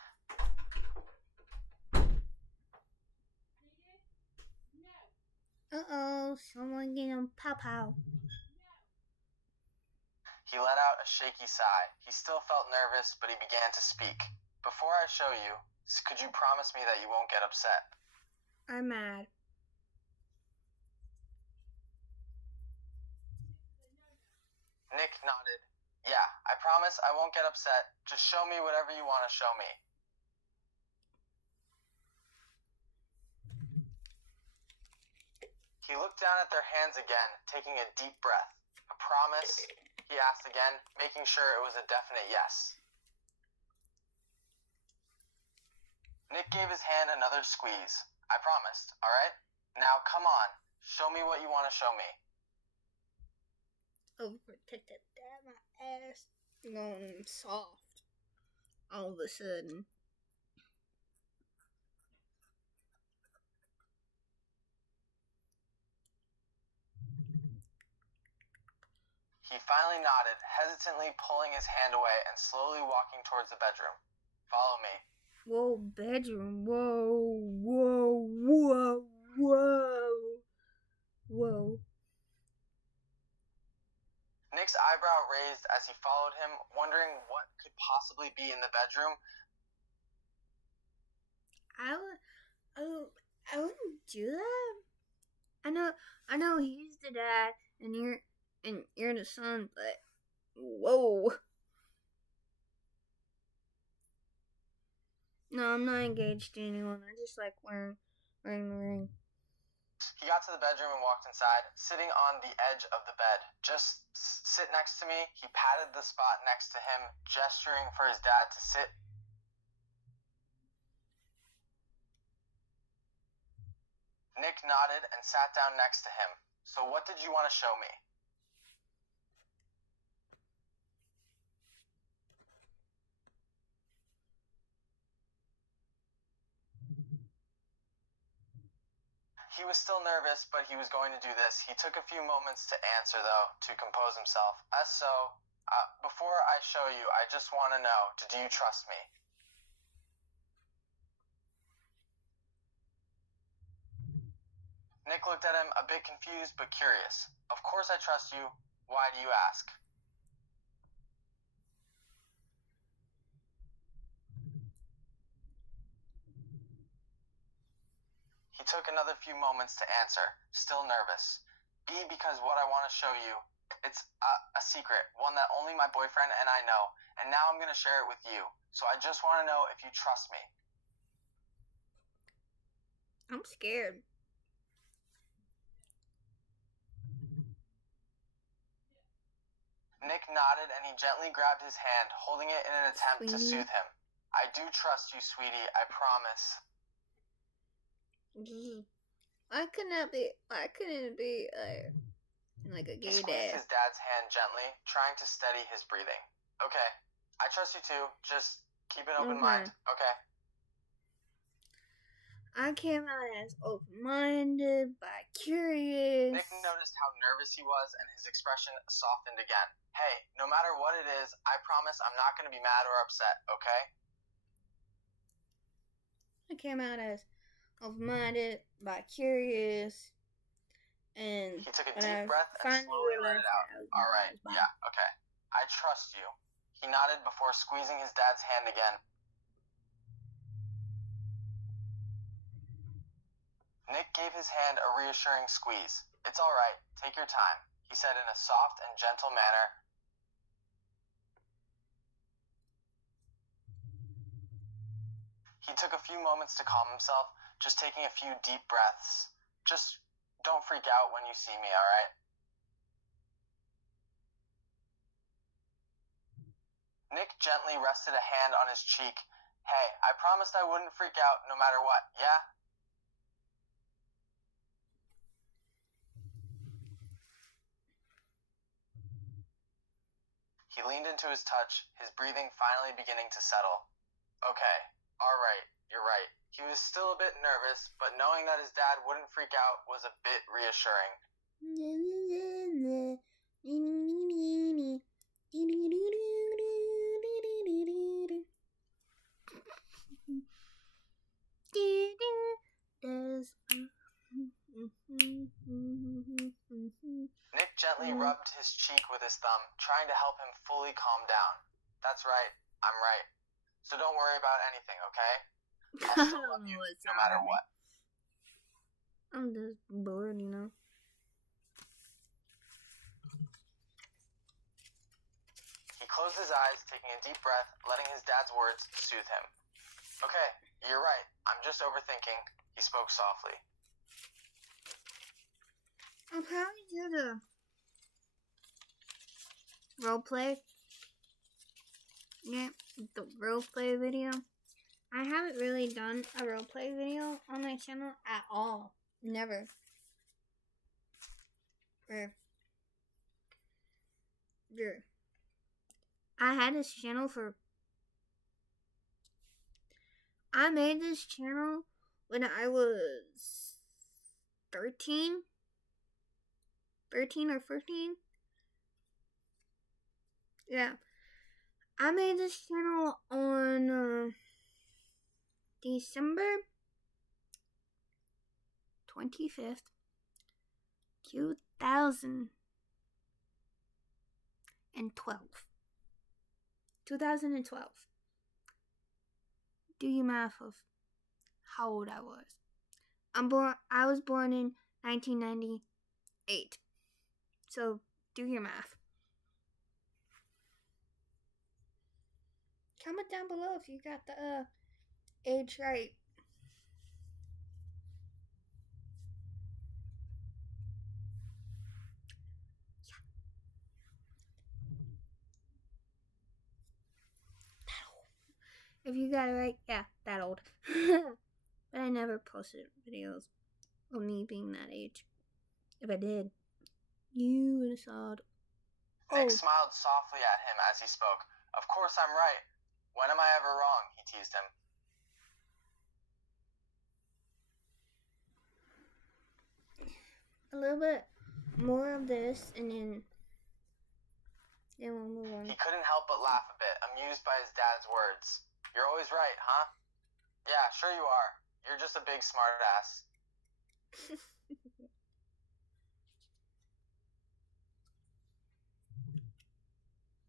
Uh-oh, someone getting pow-pow. He let out a shaky sigh. He still felt nervous, but he began to speak. "Before I show you, could you promise me that you won't get upset?" I'm mad. Nick nodded. "Yeah, I promise I won't get upset. Just show me whatever you want to show me." He looked down at their hands again, taking a deep breath. "A promise?" he asked again, making sure it was a definite yes. Nick gave his hand another squeeze. "I promised, all right? Now come on, show me what you want to show me." Overprotected dad, my ass going soft all of a sudden. He finally nodded, hesitantly pulling his hand away and slowly walking towards the bedroom. "Follow me." Whoa, bedroom. Whoa, whoa, whoa, whoa, whoa. Nick's eyebrow raised as he followed him, wondering what could possibly be in the bedroom. I wouldn't do that. I know he's the dad and you're the son, but whoa. No, I'm not engaged to anyone. I just like wearing the ring. He got to the bedroom and walked inside, sitting on the edge of the bed. "Just sit next to me." He patted the spot next to him, gesturing for his dad to sit. Nick nodded and sat down next to him. "So what did you want to show me?" He was still nervous, but he was going to do this. He took a few moments to answer, though, to compose himself. Before I show you, I just want to know, do you trust me?" Nick looked at him, a bit confused but curious. "Of course I trust you. Why do you ask?" He took another few moments to answer, still nervous. "Because what I want to show you, it's a secret, one that only my boyfriend and I know, and now I'm going to share it with you. So I just want to know if you trust me." I'm scared. Nick nodded and he gently grabbed his hand, holding it in an attempt to soothe him. "I do trust you, sweetie, I promise." Why couldn't it be like a He gay squeezed dad? his dad's hand gently, trying to steady his breathing. "Okay, I trust you too. Just keep an open mind, okay?" I came out as open-minded, bi-curious. Nick noticed how nervous he was and his expression softened again. "Hey, no matter what it is, I promise I'm not going to be mad or upset, okay?" I came out as open-minded, bi-curious, and he took a deep breath and slowly let it out. "All right, yeah, okay. I trust you." He nodded before squeezing his dad's hand again. Nick gave his hand a reassuring squeeze. "It's all right. Take your time," he said in a soft and gentle manner. He took a few moments to calm himself, just taking a few deep breaths. "Just don't freak out when you see me, all right?" Nick gently rested a hand on his cheek. "Hey, I promised I wouldn't freak out no matter what, yeah?" He leaned into his touch, his breathing finally beginning to settle. Okay, alright, you're right. He was still a bit nervous, but knowing that his dad wouldn't freak out was a bit reassuring. Nick gently rubbed his cheek with his thumb, trying to help him fully calm down. That's right, I'm right. So don't worry about anything, okay? I'll still love you, no matter what. I'm just bored, you know. He closed his eyes, taking a deep breath, letting his dad's words soothe him. Okay, you're right. I'm just overthinking. He spoke softly. I'll probably do the roleplay. Yeah, the roleplay video. I haven't really done a roleplay video on my channel at all. Never. I had this channel for... I made this channel when I was 13 or 14. Yeah. I made this channel on December 25th, 2012. 2012. Do your math of how old I was. I was born in 1998. So do your math. Comment down below if you got the age right. If you got it right, yeah, that old. But I never posted videos of me being that age. If I did, you would have saw it. Nick smiled softly at him as he spoke. Of course I'm right. When am I ever wrong? He teased him. A little bit more of this, and then we'll move on. He couldn't help but laugh a bit, amused by his dad's words. You're always right, huh? Yeah, sure you are. You're just a big smartass.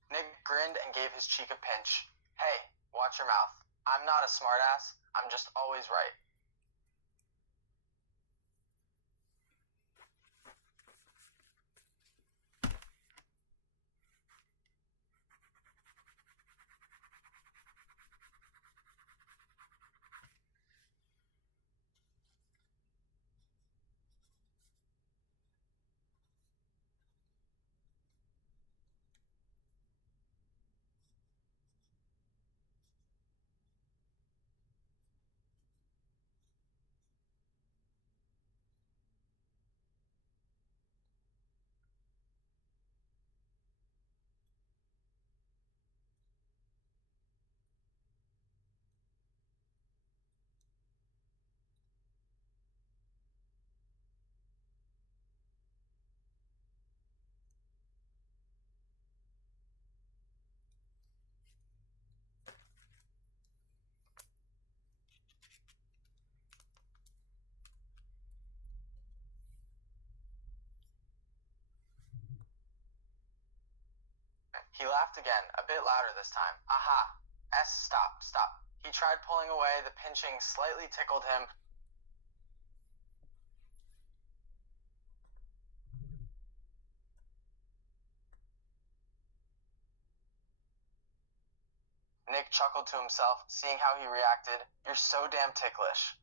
Nick grinned and gave his cheek a pinch. Hey, watch your mouth. I'm not a smartass. I'm just always right. He laughed again, a bit louder this time. Aha! Stop. He tried pulling away, the pinching slightly tickled him. Nick chuckled to himself, seeing how he reacted. You're so damn ticklish.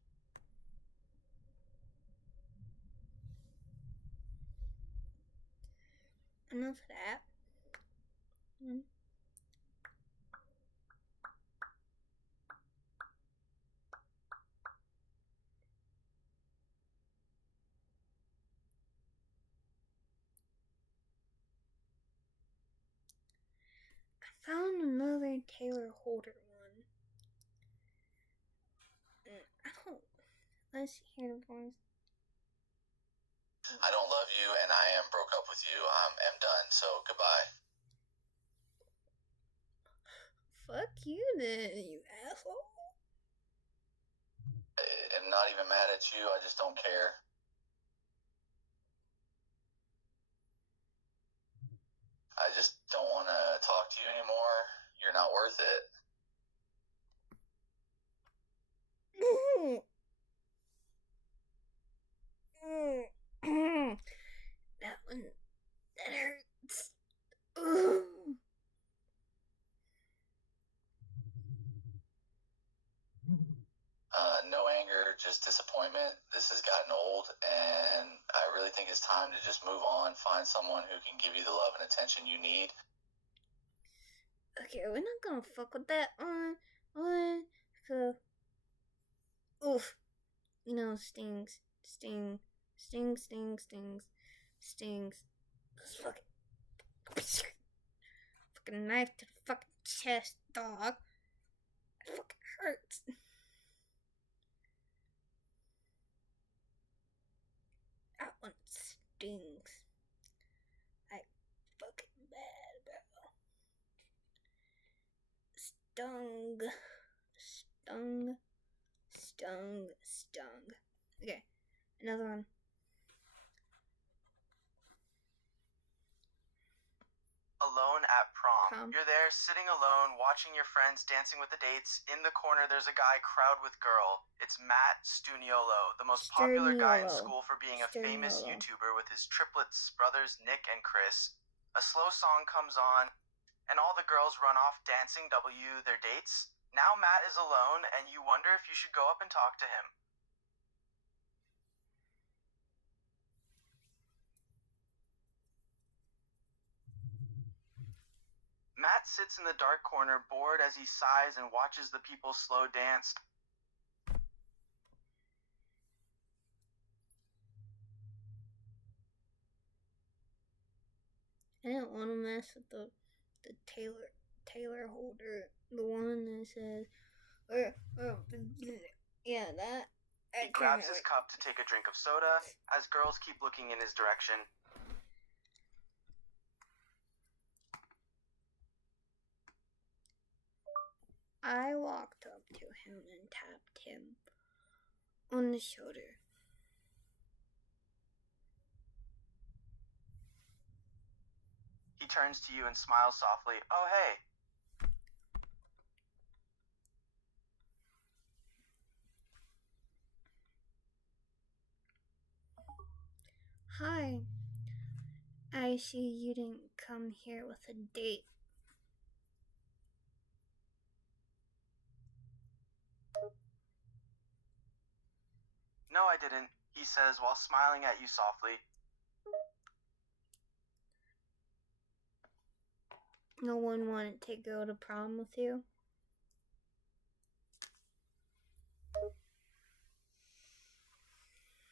Enough of that. Larry Taylor Holder one. I don't. Let's hear the voice. I don't love you, and I am broke up with you. I'm done. So goodbye. Fuck you, then, you asshole. I'm not even mad at you. I just don't care. I just don't want to talk to you anymore. You're not worth it. That one, that hurts. Ooh. No anger, just disappointment. This has gotten old, and I really think it's time to just move on, find someone who can give you the love and attention you need. Okay, we're not gonna fuck with that one. So, oof. You know, stings. Just fucking knife to the fucking chest, dog. It fucking hurts. That one stings. Like, fucking bad, bro. Stung. Okay, another one. Alone at prom. You're there, sitting alone, watching your friends dancing with the dates. In the corner, there's a guy crowd with girl. It's Matt Stuniolo, the most popular guy in school for being a famous YouTuber with his triplets brothers Nick and Chris. A slow song comes on, and all the girls run off dancing their dates. Now Matt is alone, and you wonder if you should go up and talk to him. Matt sits in the dark corner, bored as he sighs and watches the people slow dance. I didn't want to mess with the Taylor Holder, the one that says, yeah, that. He grabs his cup to take a drink of soda as girls keep looking in his direction. I walked up to him and tapped him on the shoulder. He turns to you and smiles softly. Oh, hey. Hi. I see you didn't come here with a date. No, I didn't, he says while smiling at you softly. No one wanted to go to prom with you?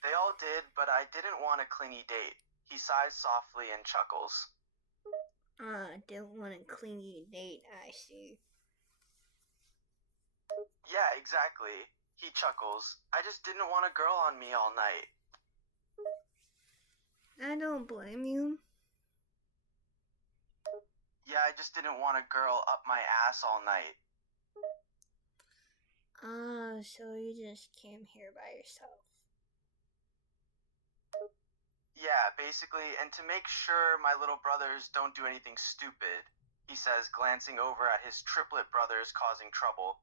They all did, but I didn't want a clingy date. He sighs softly and chuckles. Didn't want a clingy date, I see. Yeah, exactly. He chuckles. I just didn't want a girl on me all night. I don't blame you. Yeah, I just didn't want a girl up my ass all night. So you just came here by yourself. Yeah, basically, and to make sure my little brothers don't do anything stupid, he says, glancing over at his triplet brothers causing trouble.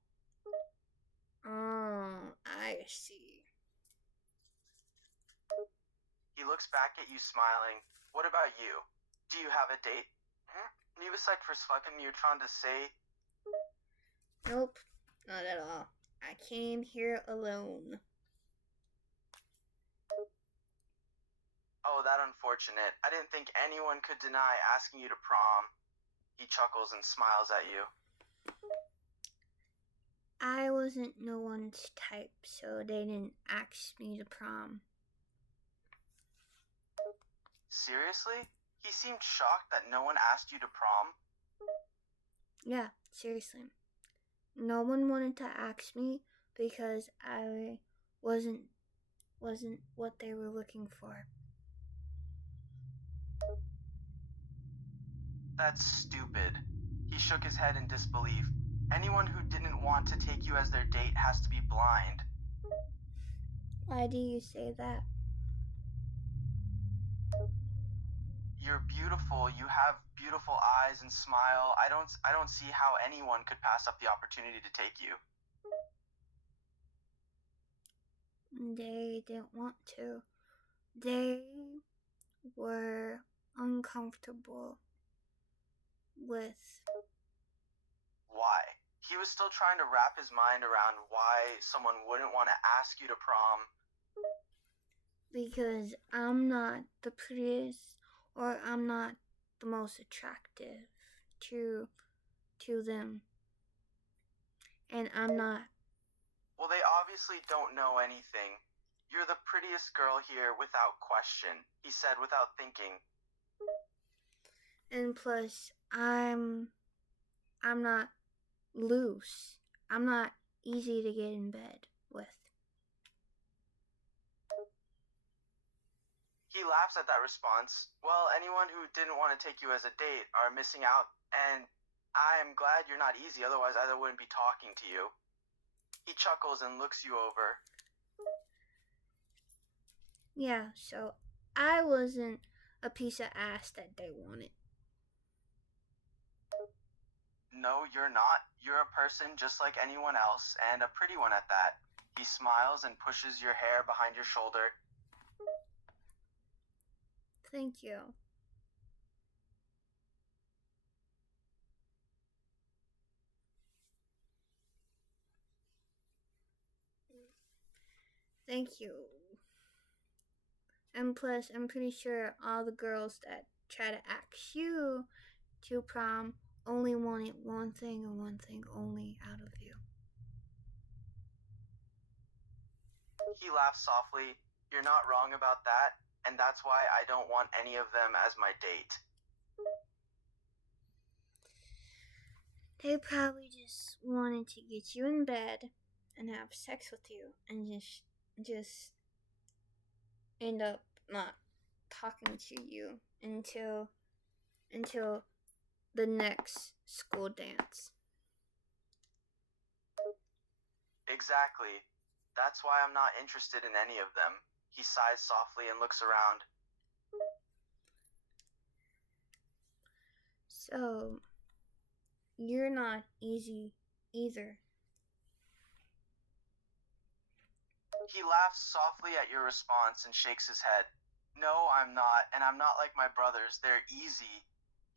I see. He looks back at you smiling. What about you? Do you have a date? Nie beside for fucking you're trying to say? Nope, not at all. I came here alone. Oh, that unfortunate. I didn't think anyone could deny asking you to prom. He chuckles and smiles at you. I wasn't no one's type, so they didn't ask me to prom. Seriously? He seemed shocked that no one asked you to prom. Yeah, seriously. No one wanted to ask me because I wasn't what they were looking for. That's stupid. He shook his head in disbelief. Anyone who didn't want to take you as their date has to be blind. Why do you say that? You're beautiful. You have beautiful eyes and smile. I don't see how anyone could pass up the opportunity to take you. They didn't want to. They were uncomfortable with. Why? He was still trying to wrap his mind around why someone wouldn't want to ask you to prom. Because I'm not the prettiest or I'm not the most attractive to them. And I'm not. Well, they obviously don't know anything. You're the prettiest girl here without question, he said without thinking. And plus, I'm not loose. I'm not easy to get in bed with. He laughs at that response. Well, anyone who didn't want to take you as a date are missing out, and I'm glad you're not easy, otherwise I wouldn't be talking to you. He chuckles and looks you over. Yeah, so I wasn't a piece of ass that they wanted. No, you're not. You're a person just like anyone else, and a pretty one at that. He smiles and pushes your hair behind your shoulder. Thank you. Thank you. And plus, I'm pretty sure all the girls that try to ask you to prom only wanted one thing and one thing only out of you. He laughs softly. You're not wrong about that, and that's why I don't want any of them as my date. They probably just wanted to get you in bed and have sex with you and just end up not talking to you until the next school dance. Exactly. That's why I'm not interested in any of them. He sighs softly and looks around. So, you're not easy either. He laughs softly at your response and shakes his head. No, I'm not, and I'm not like my brothers. They're easy.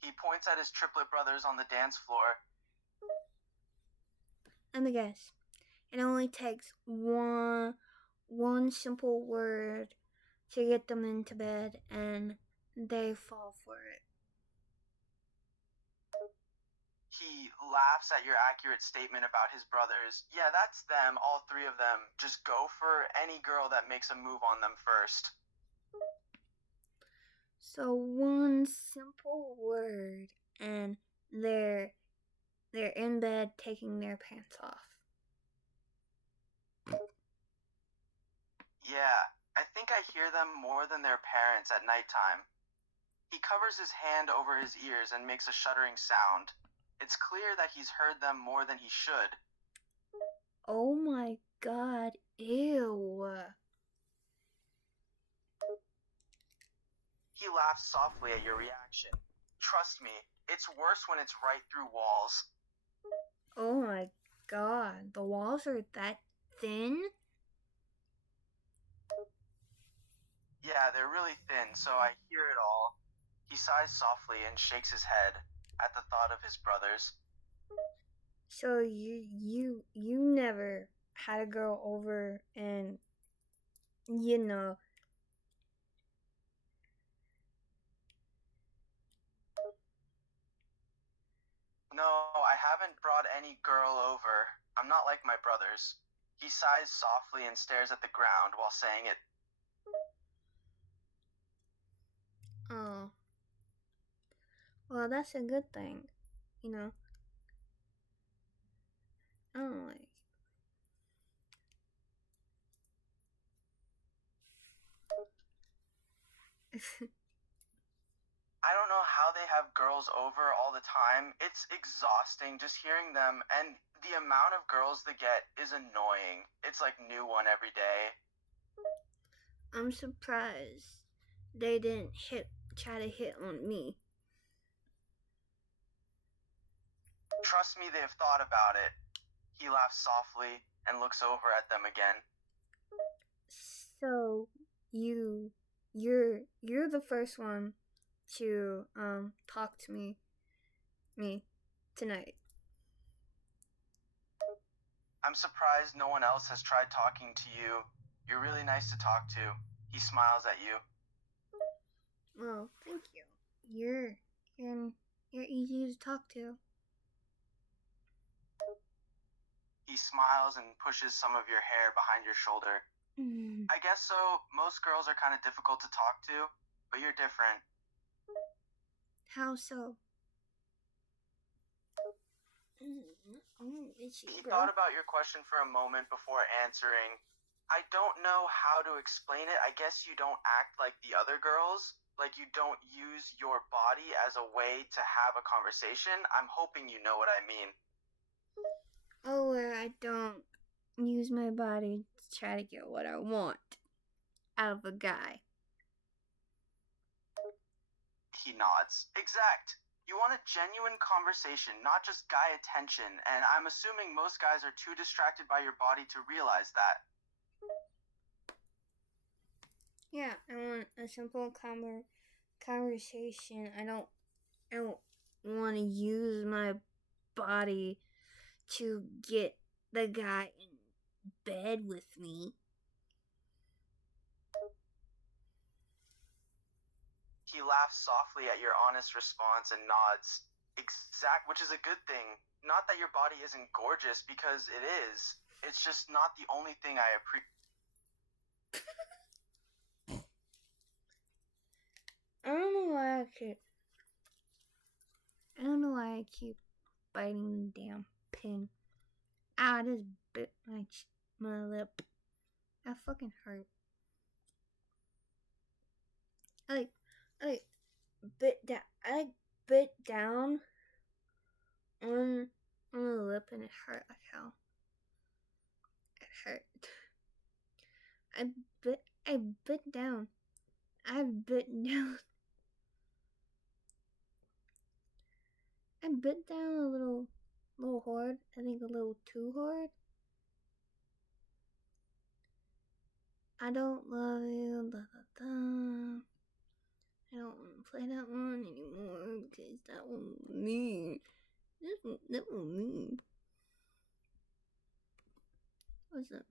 He points at his triplet brothers on the dance floor. Let me guess. It only takes one simple word to get them into bed and they fall for it. He laughs at your accurate statement about his brothers. Yeah, that's them, all three of them. Just go for any girl that makes a move on them first. So one simple word and they're in bed taking their pants off. Yeah, I think I hear them more than their parents at nighttime. He covers his hand over his ears and makes a shuddering sound. It's clear that he's heard them more than he should. Oh my god, ew. He laughs softly at your reaction. Trust me, it's worse when it's right through walls. Oh my god, the walls are that thin? Yeah, they're really thin, so I hear it all. He sighs softly and shakes his head at the thought of his brothers. So you never had a girl over and No, I haven't brought any girl over. I'm not like my brothers. He sighs softly and stares at the ground while saying it. Oh. Well, that's a good thing, you know. I don't like. I don't know how they have girls over all the time. It's exhausting just hearing them, and the amount of girls they get is annoying. It's like new one every day. I'm surprised they didn't try to hit on me. Trust me, they've thought about it. He laughs softly and looks over at them again. So you're the first one to talk to me tonight. I'm surprised no one else has tried talking to you. You're really nice to talk to. He smiles at you. Well, thank you. You're easy to talk to. He smiles and pushes some of your hair behind your shoulder. I guess so. Most girls are kind of difficult to talk to, but you're different. How so? He thought about your question for a moment before answering. I don't know how to explain it. I guess you don't act like the other girls. Like you don't use your body as a way to have a conversation. I'm hoping you know what I mean. Oh, where I don't use my body to try to get what I want out of a guy. He nods. Exact. You want a genuine conversation, not just guy attention, and I'm assuming most guys are too distracted by your body to realize that. Yeah, I want a simple conversation. I don't want to use my body to get the guy in bed with me. He laughs softly at your honest response and nods. Exact, which is a good thing. Not that your body isn't gorgeous, because it is. It's just not the only thing I appreciate. I don't know why I keep biting the damn pin. Ah, I just bit my lip. That fucking hurt. I bit down on the lip and it hurt like hell. It hurt. I bit down. I bit down. I bit down a little hard. I think a little too hard. I don't love you. Da, da, da. I don't want to play that one anymore because that one was mean. That was mean. What's that?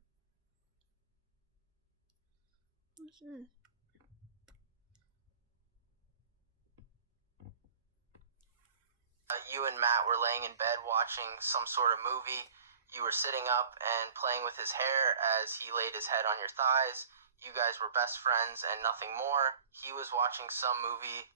What's this? You and Matt were laying in bed watching some sort of movie. You were sitting up and playing with his hair as he laid his head on your thighs. You guys were best friends and nothing more. He was watching some movie.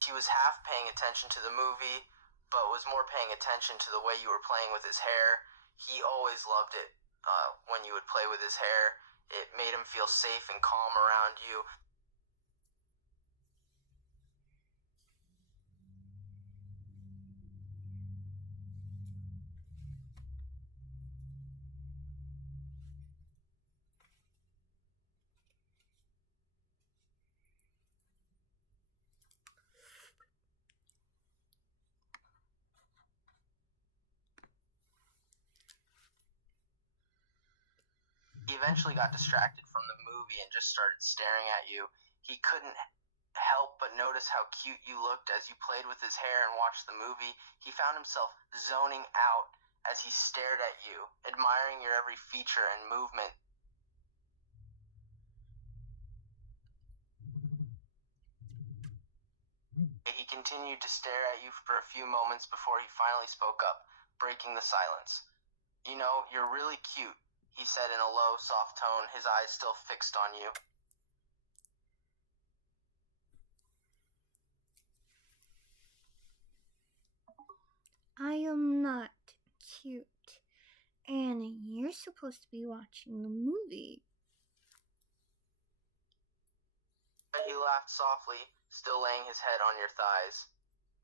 He was half paying attention to the movie, but was more paying attention to the way you were playing with his hair. He always loved it when you would play with his hair. It made him feel safe and calm around you. He eventually got distracted from the movie and just started staring at you. He couldn't help but notice how cute you looked as you played with his hair and watched the movie. He found himself zoning out as he stared at you, admiring your every feature and movement. He continued to stare at you for a few moments before he finally spoke up, breaking the silence. You know, you're really cute, he said in a low, soft tone, his eyes still fixed on you. I am not cute. And you're supposed to be watching the movie. He laughed softly, still laying his head on your thighs.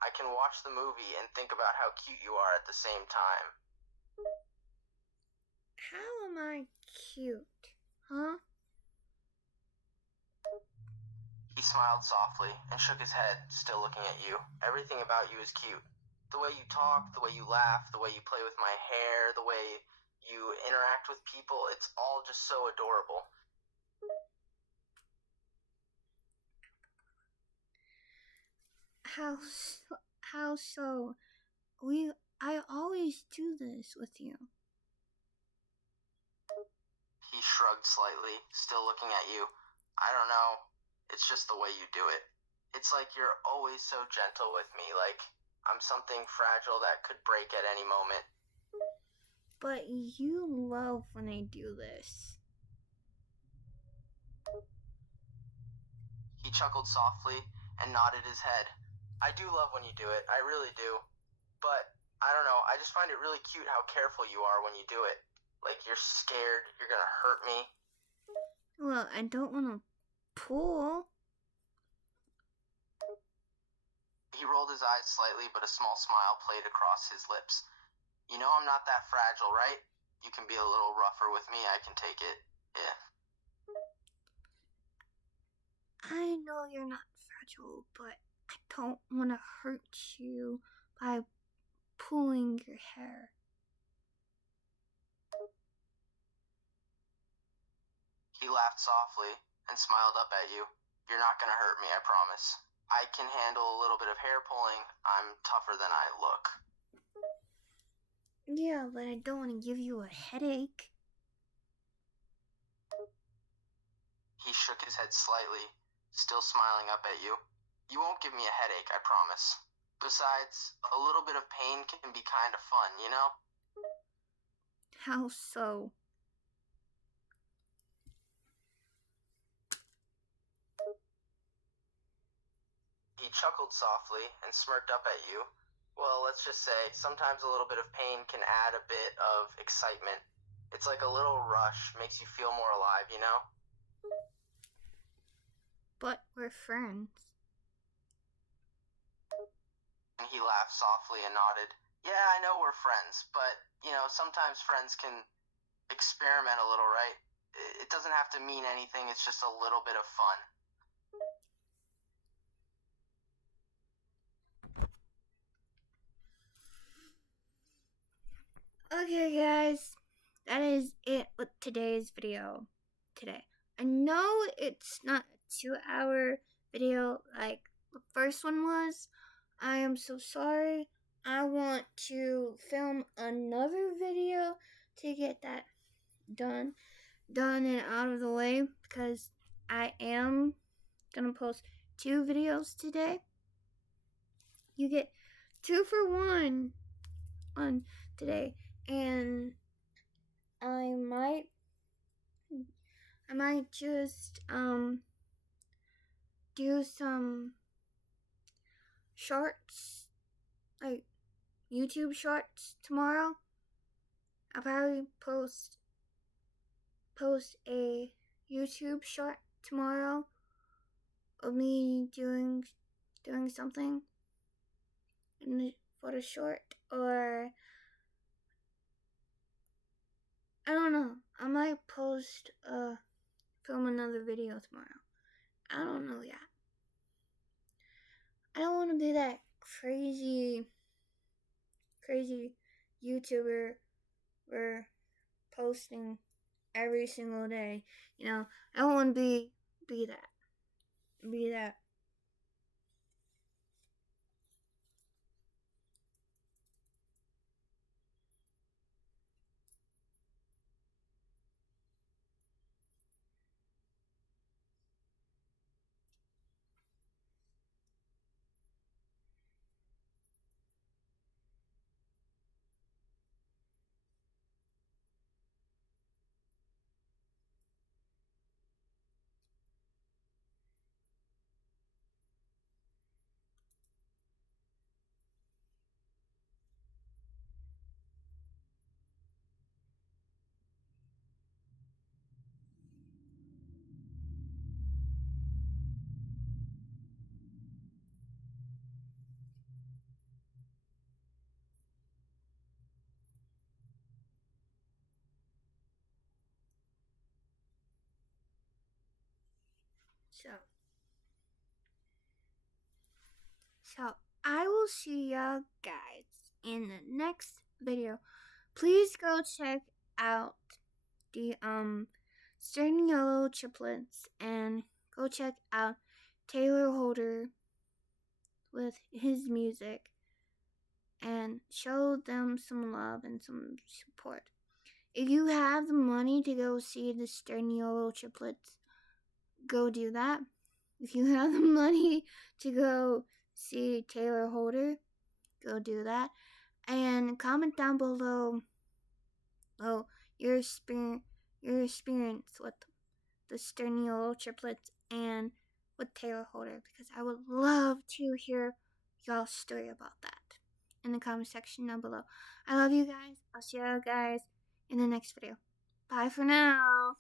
I can watch the movie and think about how cute you are at the same time. How am I cute? Huh? He smiled softly and shook his head, still looking at you. Everything about you is cute. The way you talk, the way you laugh, the way you play with my hair, the way you interact with people, it's all just so adorable. How so? I always do this with you. He shrugged slightly, still looking at you. I don't know. It's just the way you do it. It's like you're always so gentle with me, like I'm something fragile that could break at any moment. But you love when I do this. He chuckled softly and nodded his head. I do love when you do it, I really do. But, I don't know, I just find it really cute how careful you are when you do it. Like you're scared you're gonna hurt me. Well, I don't want to pull. He rolled his eyes slightly, but a small smile played across his lips. You know I'm not that fragile, right? You can be a little rougher with me, I can take it. Yeah. I know you're not fragile, but I don't want to hurt you by pulling your hair. He laughed softly and smiled up at you. You're not gonna hurt me, I promise. I can handle a little bit of hair pulling. I'm tougher than I look. Yeah, but I don't want to give you a headache. He shook his head slightly, still smiling up at you. You won't give me a headache, I promise. Besides, a little bit of pain can be kind of fun, you know? How so? He chuckled softly and smirked up at you. Well, let's just say, sometimes a little bit of pain can add a bit of excitement. It's like a little rush, makes you feel more alive, you know? But we're friends. And he laughed softly and nodded. Yeah, I know we're friends, but, you know, sometimes friends can experiment a little, right? It doesn't have to mean anything, it's just a little bit of fun. Okay, guys, that is it with today's video. I know it's not a 2-hour video like the first one was. I am so sorry. I want to film another video to get that done and out of the way, because I am gonna post 2 videos today. You get 2 for 1 on today, and I might just do some shorts, like YouTube shorts tomorrow. I'll probably post a YouTube short tomorrow of me doing something for the short, or I don't know. I might film another video tomorrow. I don't know yet. I don't want to be that crazy YouTuber we're posting every single day. You know, I don't want to be that. So I will see y'all guys in the next video. Please go check out the String Yellow Triplets and go check out Taylor Holder with his music and show them some love and some support. If you have the money to go see the String Yellow Triplets, go do that. If you have the money to go see Taylor Holder, go do that. And comment down below your experience with the String Yellow Triplets and with Taylor Holder, because I would love to hear y'all's story about that in the comment section down below. I love you guys. I'll see you guys in the next video. Bye for now.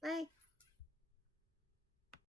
Bye.